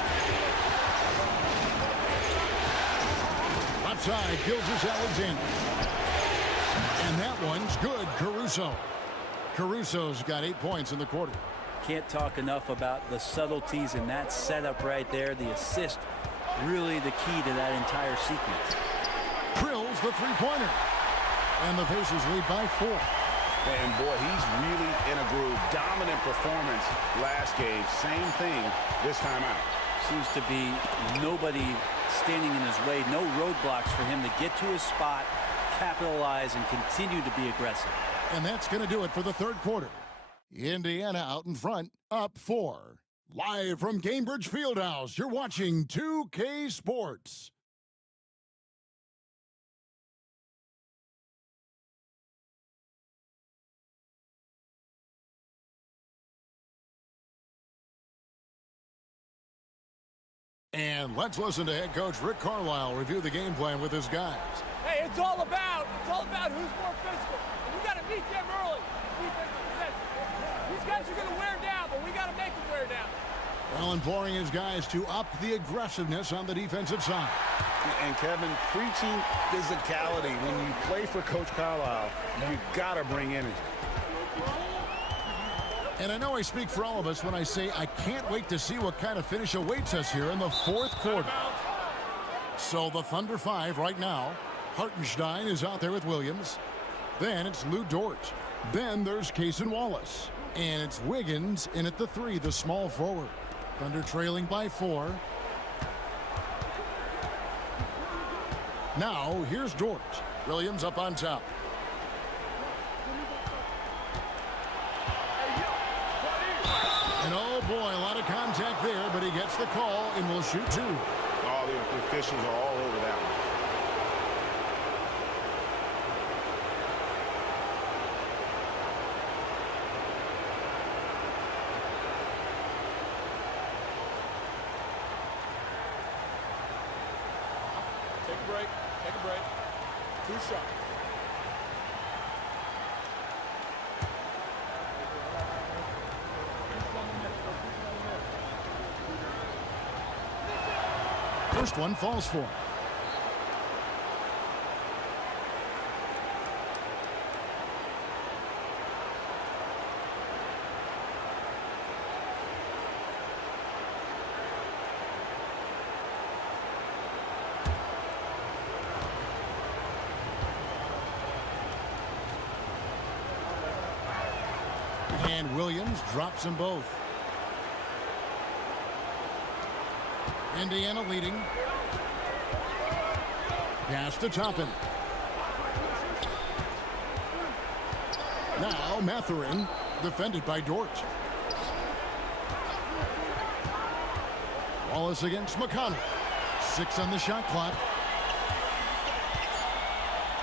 Left side, Gilgeous-Alexander. And that one's good, Caruso. Caruso's got 8 points in the quarter. Can't talk enough about the subtleties in that setup right there. The assist, really the key to that entire sequence. Drills the three-pointer. And the Pacers lead by 4. And boy, he's really in a groove. Dominant performance last game. Same thing this time out. Seems to be nobody standing in his way. No roadblocks for him to get to his spot, capitalize, and continue to be aggressive. And that's going to do it for the third quarter. Indiana out in front, up 4. Live from Cambridge Fieldhouse, you're watching 2K Sports. And let's listen to head coach Rick Carlisle review the game plan with his guys. Hey, it's all about who's more physical. And we got to meet them early. Defensive possession. These guys are going to wear down, but we got to make them wear down. Well, imploring his guys to up the aggressiveness on the defensive side. And Kevin, preaching physicality. When you play for Coach Carlisle, you got to bring energy. And I know I speak for all of us when I say I can't wait to see what kind of finish awaits us here in the fourth quarter. So the Thunder 5 right now. Hartenstein is out there with Williams. Then it's Lou Dort. Then there's Cason Wallace. And it's Wiggins in at the 3, the small forward. Thunder trailing by 4. Now here's Dort. Williams up on top. And oh boy, a lot of contact there, but he gets the call and will shoot 2. Oh, the officials are all over that one. Take a break. Take a break. 2 shots. First one falls for him. And Williams drops them both. Indiana leading. Pass to Toppin. Now Mathurin, defended by Dort. Wallace against McConnell. 6 on the shot clock.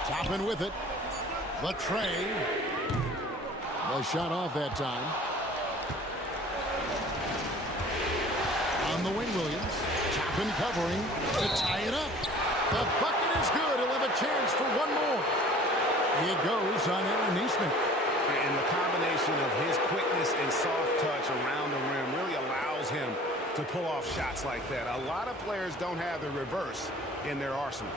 Toppin with it. The tray. The shot off that time. On the wing, Williams. Toppin covering to tie it up. The bucket is good. He'll have a chance for one more. It goes on Aaron Neesmith. And the combination of his quickness and soft touch around the rim really allows him to pull off shots like that. A lot of players don't have the reverse in their arsenal.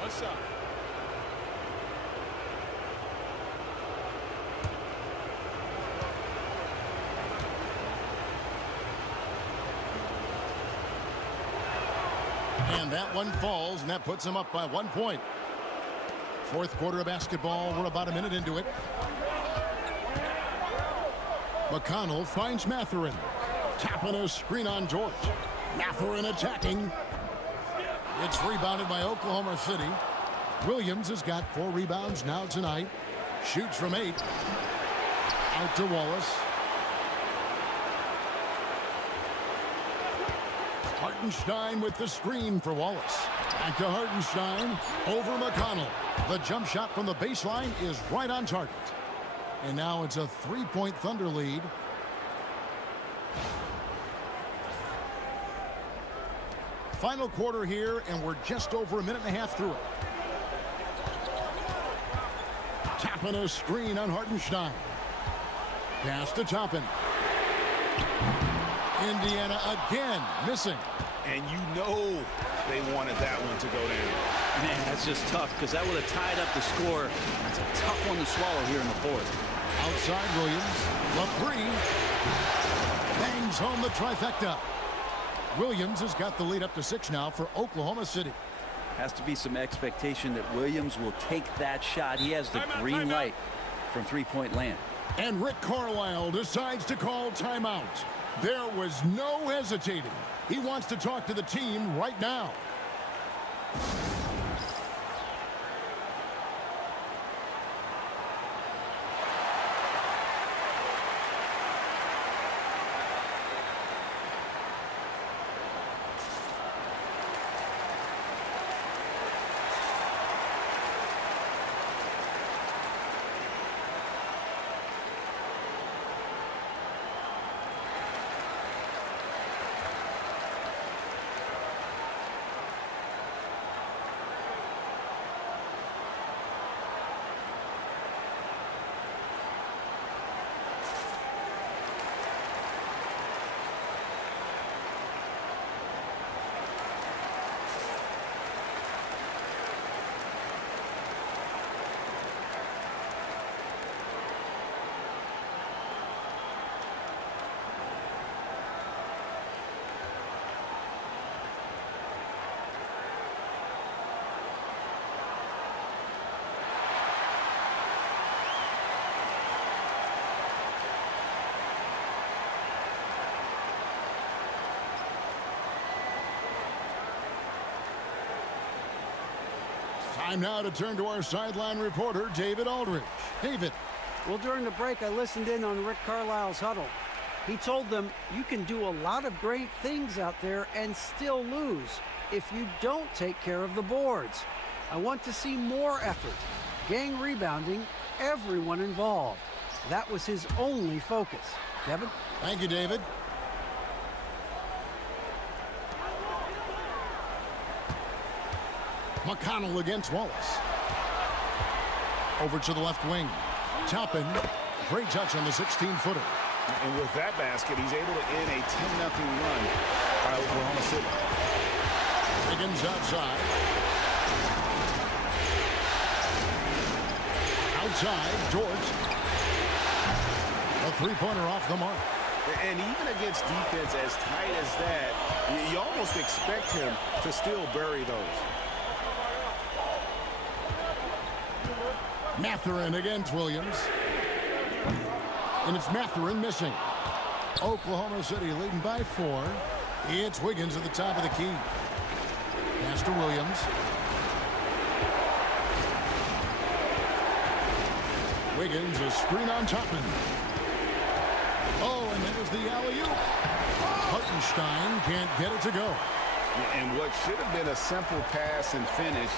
One shot. And that one falls, and that puts him up by 1 point. Fourth quarter of basketball. We're about a minute into it. McConnell finds Mathurin. Tapping a screen on Dort. Mathurin attacking. It's rebounded by Oklahoma City. Williams has got 4 rebounds now tonight. Shoots from 8. Out to Wallace. Hartenstein with the screen for Wallace. Back to Hartenstein. Over McConnell. The jump shot from the baseline is right on target. And now it's a 3-point Thunder lead. Final quarter here, and we're just over a minute and a half through it. Tapping a screen on Hartenstein. Pass to Toppin. Indiana again missing. And you know they wanted that one to go down. Man, that's just tough because that would have tied up the score. That's a tough one to swallow here in the fourth. Outside Williams. The 3. Bangs home the trifecta. Williams has got the lead up to 6 now for Oklahoma City. Has to be some expectation that Williams will take that shot. He has the green light from 3-point land. And Rick Carlisle decides to call timeout. There was no hesitating. He wants to talk to the team right now. Time now to turn to our sideline reporter, David Aldridge. David. Well, during the break, I listened in on Rick Carlisle's huddle. He told them, you can do a lot of great things out there and still lose if you don't take care of the boards. I want to see more effort, gang rebounding, everyone involved. That was his only focus. Devin? Thank you, David. McConnell against Wallace. Over to the left wing. Toppin, great touch on the 16-footer. And with that basket, he's able to end a 10-0 run by Oklahoma City. Higgins outside. Outside, George. A three-pointer off the mark. And even against defense as tight as that, you almost expect him to still bury those. Mathurin against Williams. And it's Mathurin missing. Oklahoma City leading by 4. It's Wiggins at the top of the key. Pass to Williams. Wiggins, a screen on Toppin. Oh, and there's the alley-oop. Hartenstein can't get it to go. And what should have been a simple pass and finish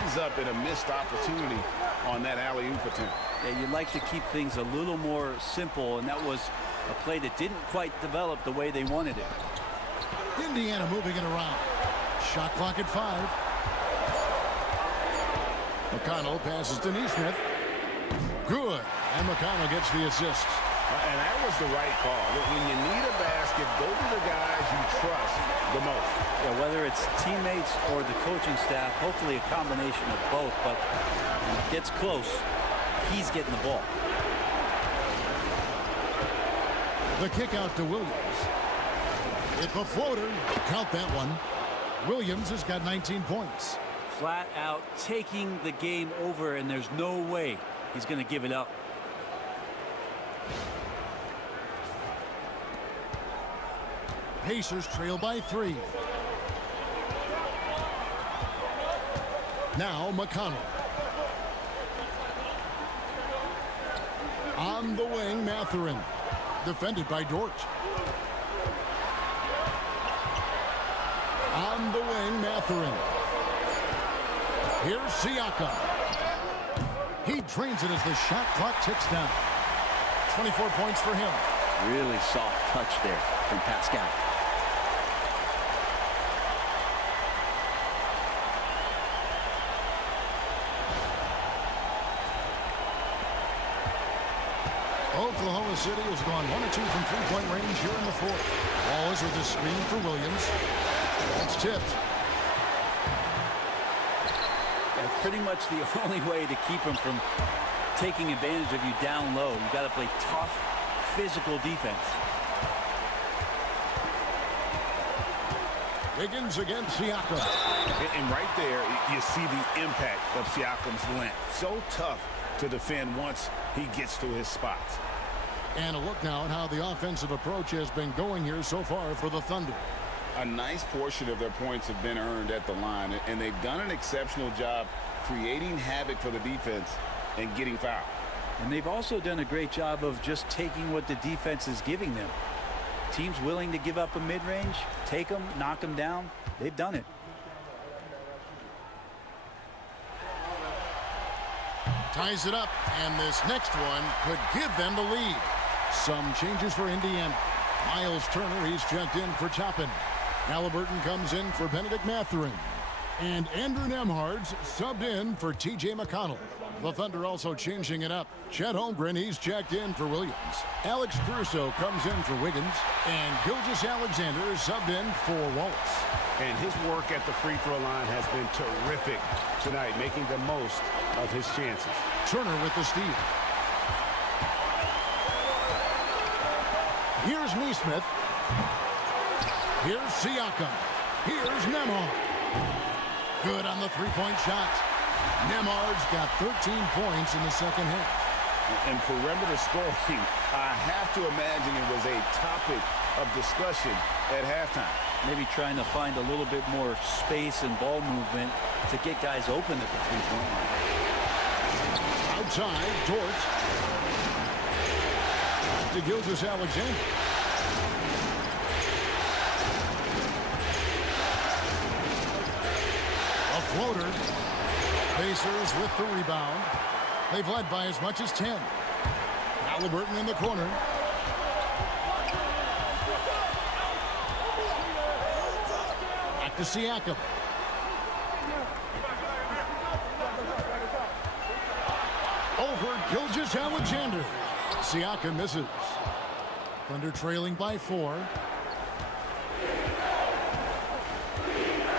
ends up in a missed opportunity on that alley-oop attempt. Yeah, you'd like to keep things a little more simple, and that was a play that didn't quite develop the way they wanted it. Indiana moving it around. Shot clock at 5. McConnell passes to Neesmith. Good. And McConnell gets the assist. And that was the right call. When you need a basket, go to the guys you trust the most. Yeah, whether it's teammates or the coaching staff, hopefully a combination of both, but when it gets close, he's getting the ball. The kick out to Williams. It's a floater. Count that one. Williams has got 19 points. Flat out taking the game over, and there's no way he's going to give it up. Pacers trail by 3. Now McConnell. On the wing, Mathurin. Defended by Dort. On the wing, Mathurin. Here's Siakam. He drains it as the shot clock ticks down. 24 points for him. Really soft touch there from Pascal. Oklahoma City has gone 1 of 2 from three-point range here in the fourth. Wallace with a screen for Williams. It's tipped. That's pretty much the only way to keep him from taking advantage of you down low. You got to play tough, physical defense. Wiggins against Siakam. And right there, you see the impact of Siakam's length. So tough to defend once he gets to his spots. And a look now at how the offensive approach has been going here so far for the Thunder. A nice portion of their points have been earned at the line, and they've done an exceptional job creating havoc for the defense and getting fouled. And they've also done a great job of just taking what the defense is giving them. Teams willing to give up a mid-range, take them, knock them down. They've done it. Ties it up, and this next one could give them the lead. Some changes for Indiana. Miles Turner, he's checked in for Toppin. Halliburton comes in for Benedict Mathurin. And Andrew Nembhard's subbed in for T.J. McConnell. The Thunder also changing it up. Chet Holmgren, he's checked in for Williams. Alex Caruso comes in for Wiggins. And Gilgeous Alexander is subbed in for Wallace. And his work at the free throw line has been terrific tonight, making the most of his chances. Turner with the steal. Here's Neesmith. Here's Siakam. Here's Nembhard. Good on the three-point shot. Nembhard's got 13 points in the second half. And perimeter scoring, I have to imagine it was a topic of discussion at halftime. Maybe trying to find a little bit more space and ball movement to get guys open at the three-point line. Outside, Dort. To Gilgeous Alexander. A floater. Pacers with the rebound. They've led by as much as 10. Halliburton in the corner. Back to Siakam. Over Gilgeous Alexander. Siakam misses. Thunder trailing by 4.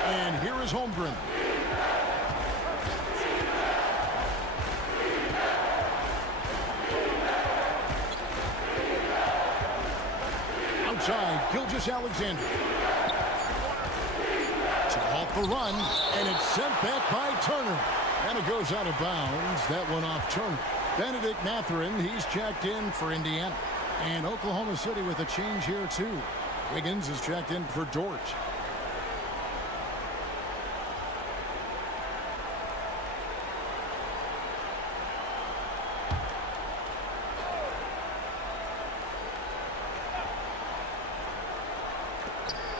And here is Holmgren. Outside, Gilgeous Alexander. To halt the run, and it's sent back by Turner. And it goes out of bounds. That one off Turner. Benedict Mathurin, he's checked in for Indiana. And Oklahoma City with a change here, too. Wiggins is checked in for Dort.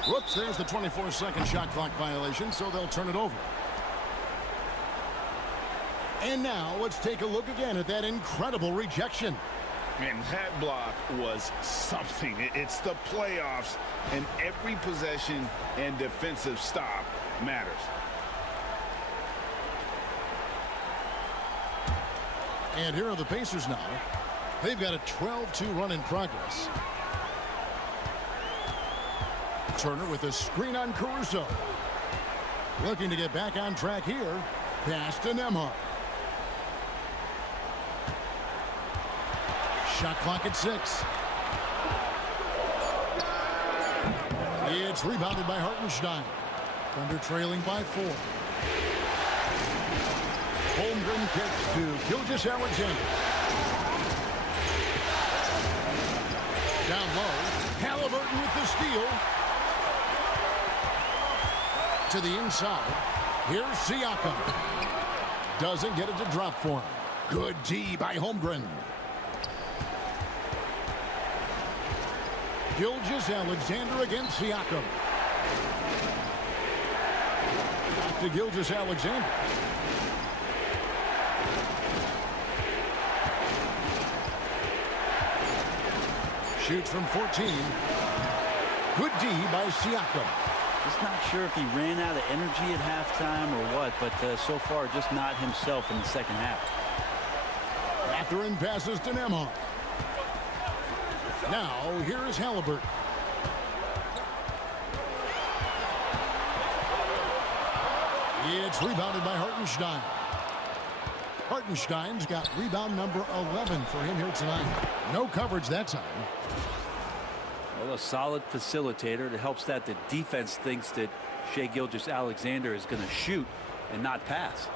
Whoops, there's the 24-second shot clock violation, so they'll turn it over. And now let's take a look again at that incredible rejection. And that block was something. It's the playoffs, and every possession and defensive stop matters. And here are the Pacers now. They've got a 12-2 run in progress. Turner with a screen on Caruso. Looking to get back on track here. Pass to Nembhard. Shot clock at 6. It's rebounded by Hartenstein. Thunder trailing by 4. Holmgren kicks to Gilgeous Alexander. Down low. Halliburton with the steal. To the inside. Here's Siakam. Doesn't get it to drop for him. Good D by Holmgren. Gilgeous Alexander against Siakam. Back to Gilgeous Alexander. Shoots from 14. Good D by Siakam. Just not sure if he ran out of energy at halftime or what, but so far just not himself in the second half. Mathurin passes to Nembhard. Now, here is Halliburton. It's rebounded by Hartenstein. Hartenstein's got rebound number 11 for him here tonight. No coverage that time. Well, a solid facilitator that helps that the defense thinks that Shai Gilgeous-Alexander is going to shoot and not pass.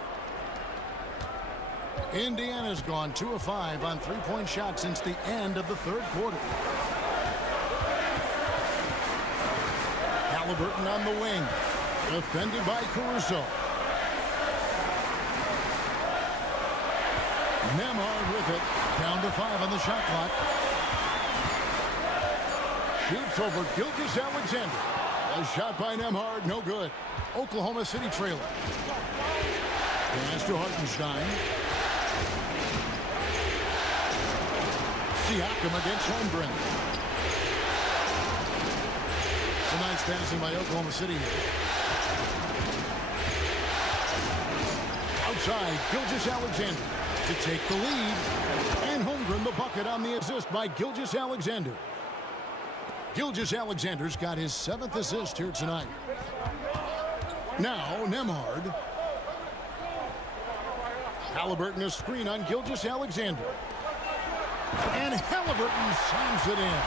Indiana's gone 2 of 5 on three-point shots since the end of the third quarter. Halliburton on the wing. Defended by Caruso. Nemhard with it. Down to 5 on the shot clock. Shoots over Gilgeous-Alexander. A shot by Nemhard, no good. Oklahoma City trailer. Pass to Hartenstein. Siakam against Holmgren. It's a nice passing by Oklahoma City here. Outside, Gilgeous-Alexander to take the lead. And Holmgren the bucket on the assist by Gilgeous-Alexander. Gilgeous-Alexander's got his 7th assist here tonight. Now, Nemhard. Halliburton a screen on Gilgeous-Alexander. And Halliburton slams it in.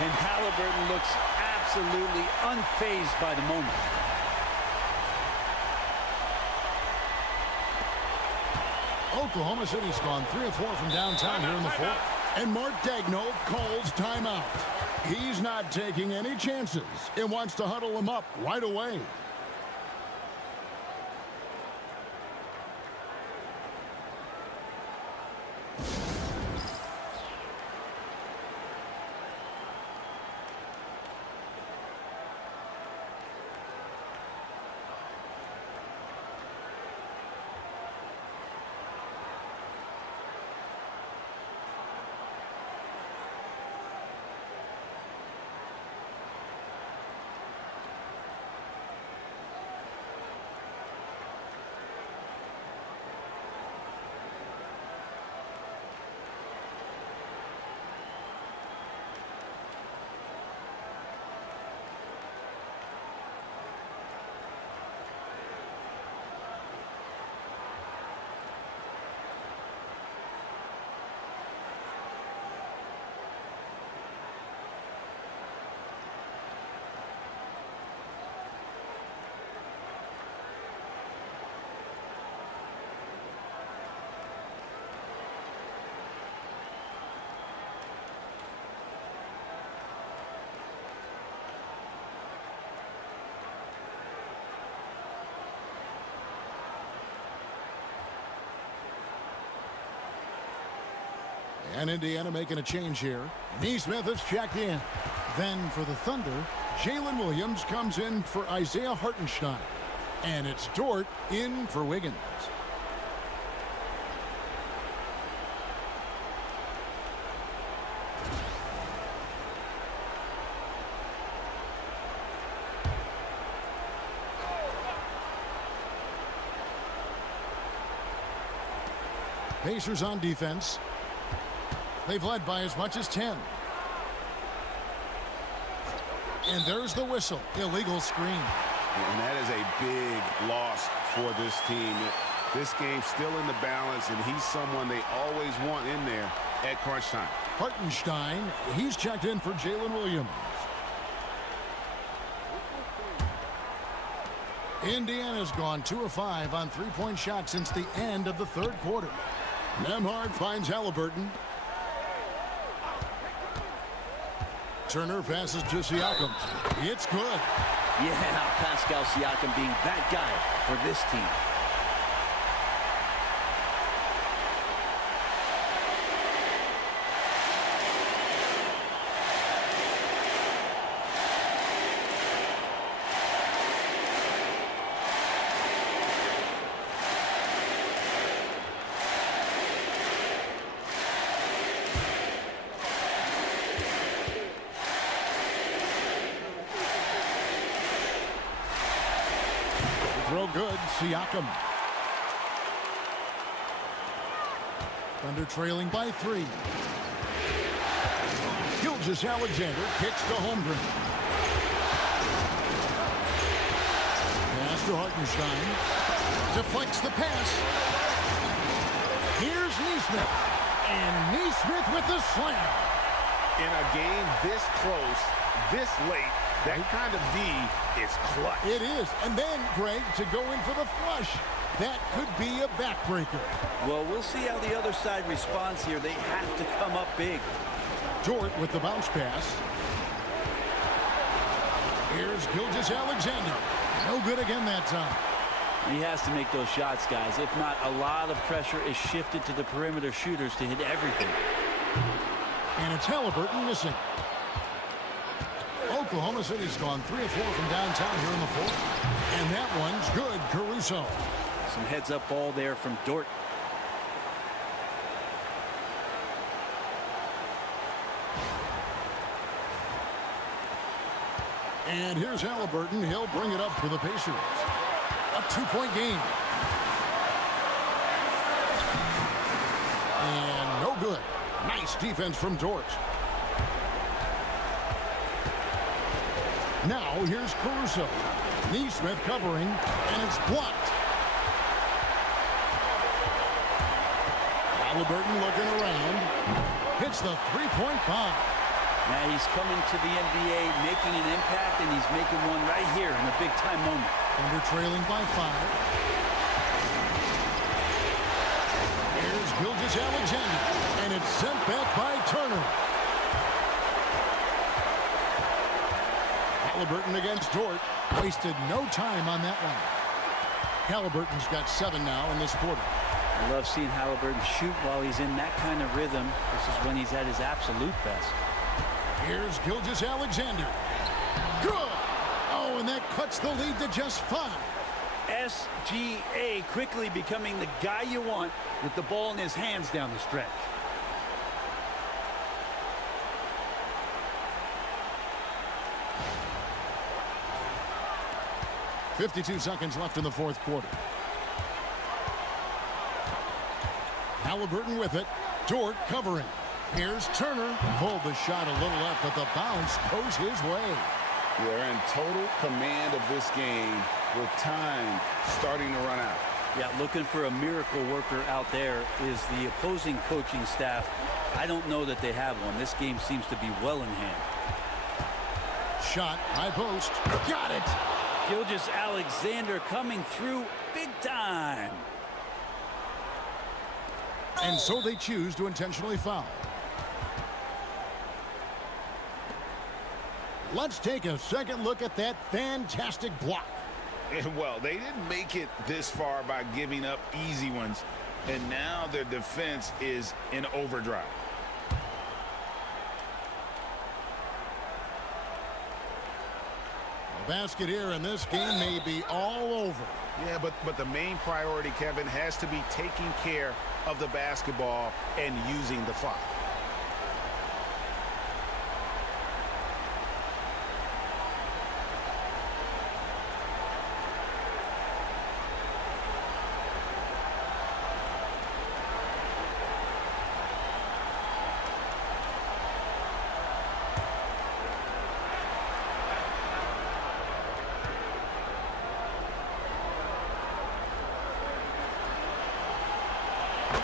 And Halliburton looks absolutely unfazed by the moment. Oklahoma City's gone 3 of 4 from downtown here in the fourth. And Mark Daigneault calls timeout. He's not taking any chances and wants to huddle him up right away. And Indiana making a change here. Neesmith is checked in. Then for the Thunder, Jalen Williams comes in for Isaiah Hartenstein. And it's Dort in for Wiggins. Pacers on defense. They've led by as much as 10. And there's the whistle. Illegal screen. And that is a big loss for this team. This game's still in the balance, and he's someone they always want in there at crunch time. Hartenstein, he's checked in for Jalen Williams. Indiana's gone 2 of 5 on three-point shots since the end of the third quarter. Nemhard finds Halliburton. Turner passes to Siakam. It's good. Yeah, Pascal Siakam being that guy for this team. Throw good, Siakam. Thunder trailing by 3. Gilgeous-Alexander kicks to Holmgren. Pass to Hartenstein. Deflects the pass. Here's Neesmith. And Neesmith with the slam. In a game this close, this late, that kind of D is clutch. It is. And then, Greg, to go in for the flush. That could be a backbreaker. Well, we'll see how the other side responds here. They have to come up big. Dort with the bounce pass. Here's Gilgeous-Alexander. No good again that time. He has to make those shots, guys. If not, a lot of pressure is shifted to the perimeter shooters to hit everything. And it's Halliburton missing. Oklahoma City's gone 3 of 4 from downtown here in the fourth. And that one's good. Caruso. Some heads-up ball there from Dort. And here's Halliburton. He'll bring it up for the Pacers. A 2-point game. And no good. Nice defense from Dort. Now here's Caruso. Neesmith covering, and it's blocked. Halliburton looking around. Hits the three-point bomb. Now he's coming to the NBA, making an impact, and he's making one right here in a big-time moment. And they're trailing by 5. Here's Gilgeous-Alexander, and it's sent back by Turner. Halliburton against Dort. Wasted no time on that one. Halliburton's got 7 now in this quarter. I love seeing Halliburton shoot while he's in that kind of rhythm. This is when he's at his absolute best. Here's Gilgeous-Alexander. Good! Oh, and that cuts the lead to just 5. SGA quickly becoming the guy you want with the ball in his hands down the stretch. .52 seconds left in the fourth quarter. Halliburton with it. Dort covering. Here's Turner. Pulled the shot a little left, but the bounce goes his way. They're in total command of this game with time starting to run out. Yeah, looking for a miracle worker out there is the opposing coaching staff. I don't know that they have one. This game seems to be well in hand. Shot, high post. Got it! Gilgeous-Alexander coming through big time. And so they choose to intentionally foul. Let's take a second look at that fantastic block. And well, they didn't make it this far by giving up easy ones. And now their defense is in overdrive. The basket here, and this game may be all over. Yeah, but the main priority, Kevin, has to be taking care of the basketball and using the clock.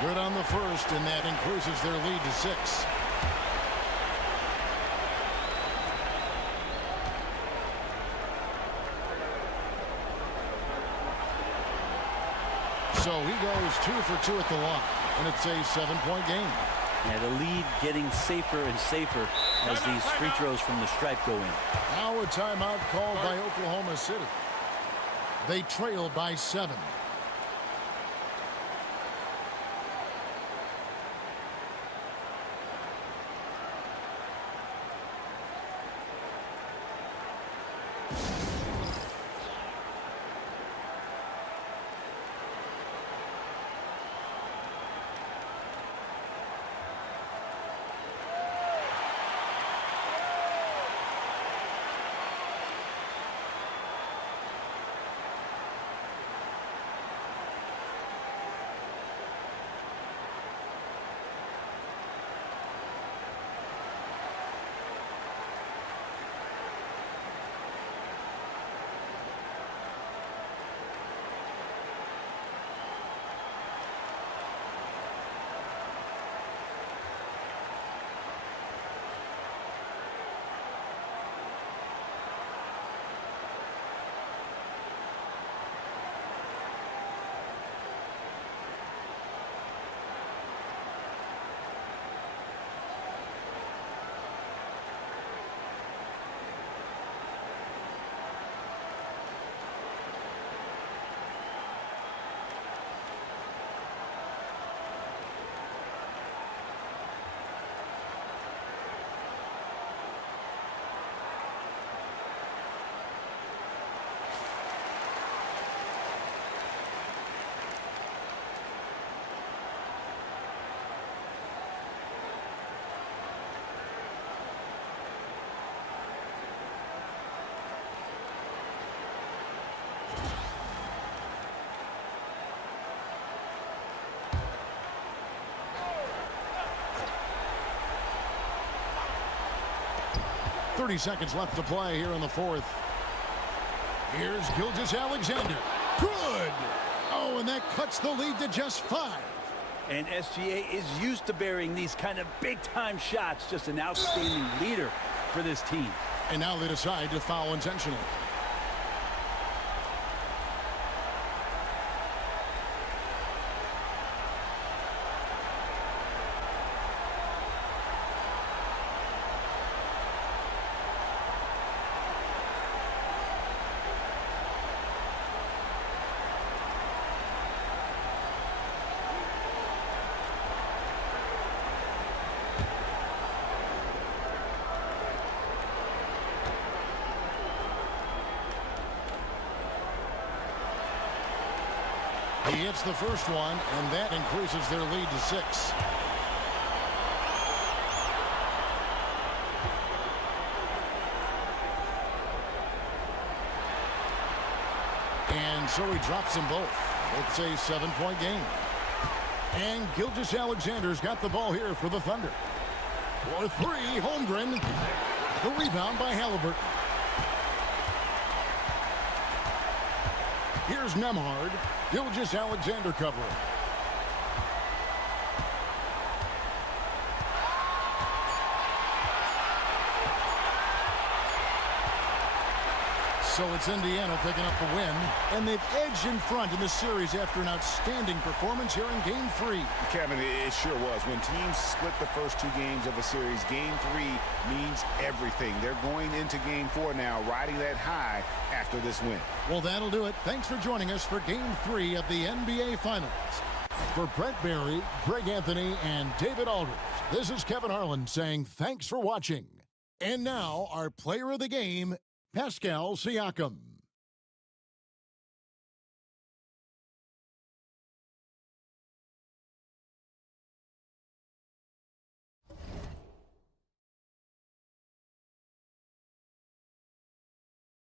Good on the first, and that increases their lead to 6. So he goes 2 for 2 at the line, and it's a 7-point game. Yeah, the lead getting safer and safer as these free throws from the stripe go in. Now a timeout called by Oklahoma City. They trail by 7. 30 seconds left to play here in the fourth. Here's Gilgeous-Alexander. Good! Oh, and that cuts the lead to just 5. And SGA is used to burying these kind of big-time shots. Just an outstanding leader for this team. And now they decide to foul intentionally. He hits the first one, and that increases their lead to 6. And so he drops them both. It's a 7-point game. And Gilgeous-Alexander's got the ball here for the Thunder. For 3, Holmgren. The rebound by Halliburton. Here's Nembhard. Gilgeous-Alexander covering. So it's Indiana picking up the win, and they've edged in front in the series after an outstanding performance here in Game 3. Kevin, it sure was. When teams split the first 2 games of a series, Game 3 means everything. They're going into Game 4 now, riding that high after this win. Well, that'll do it. Thanks for joining us for Game 3 of the NBA Finals. For Brent Barry, Greg Anthony, and David Aldridge, this is Kevin Harlan saying thanks for watching. And now, our player of the game, Pascal Siakam.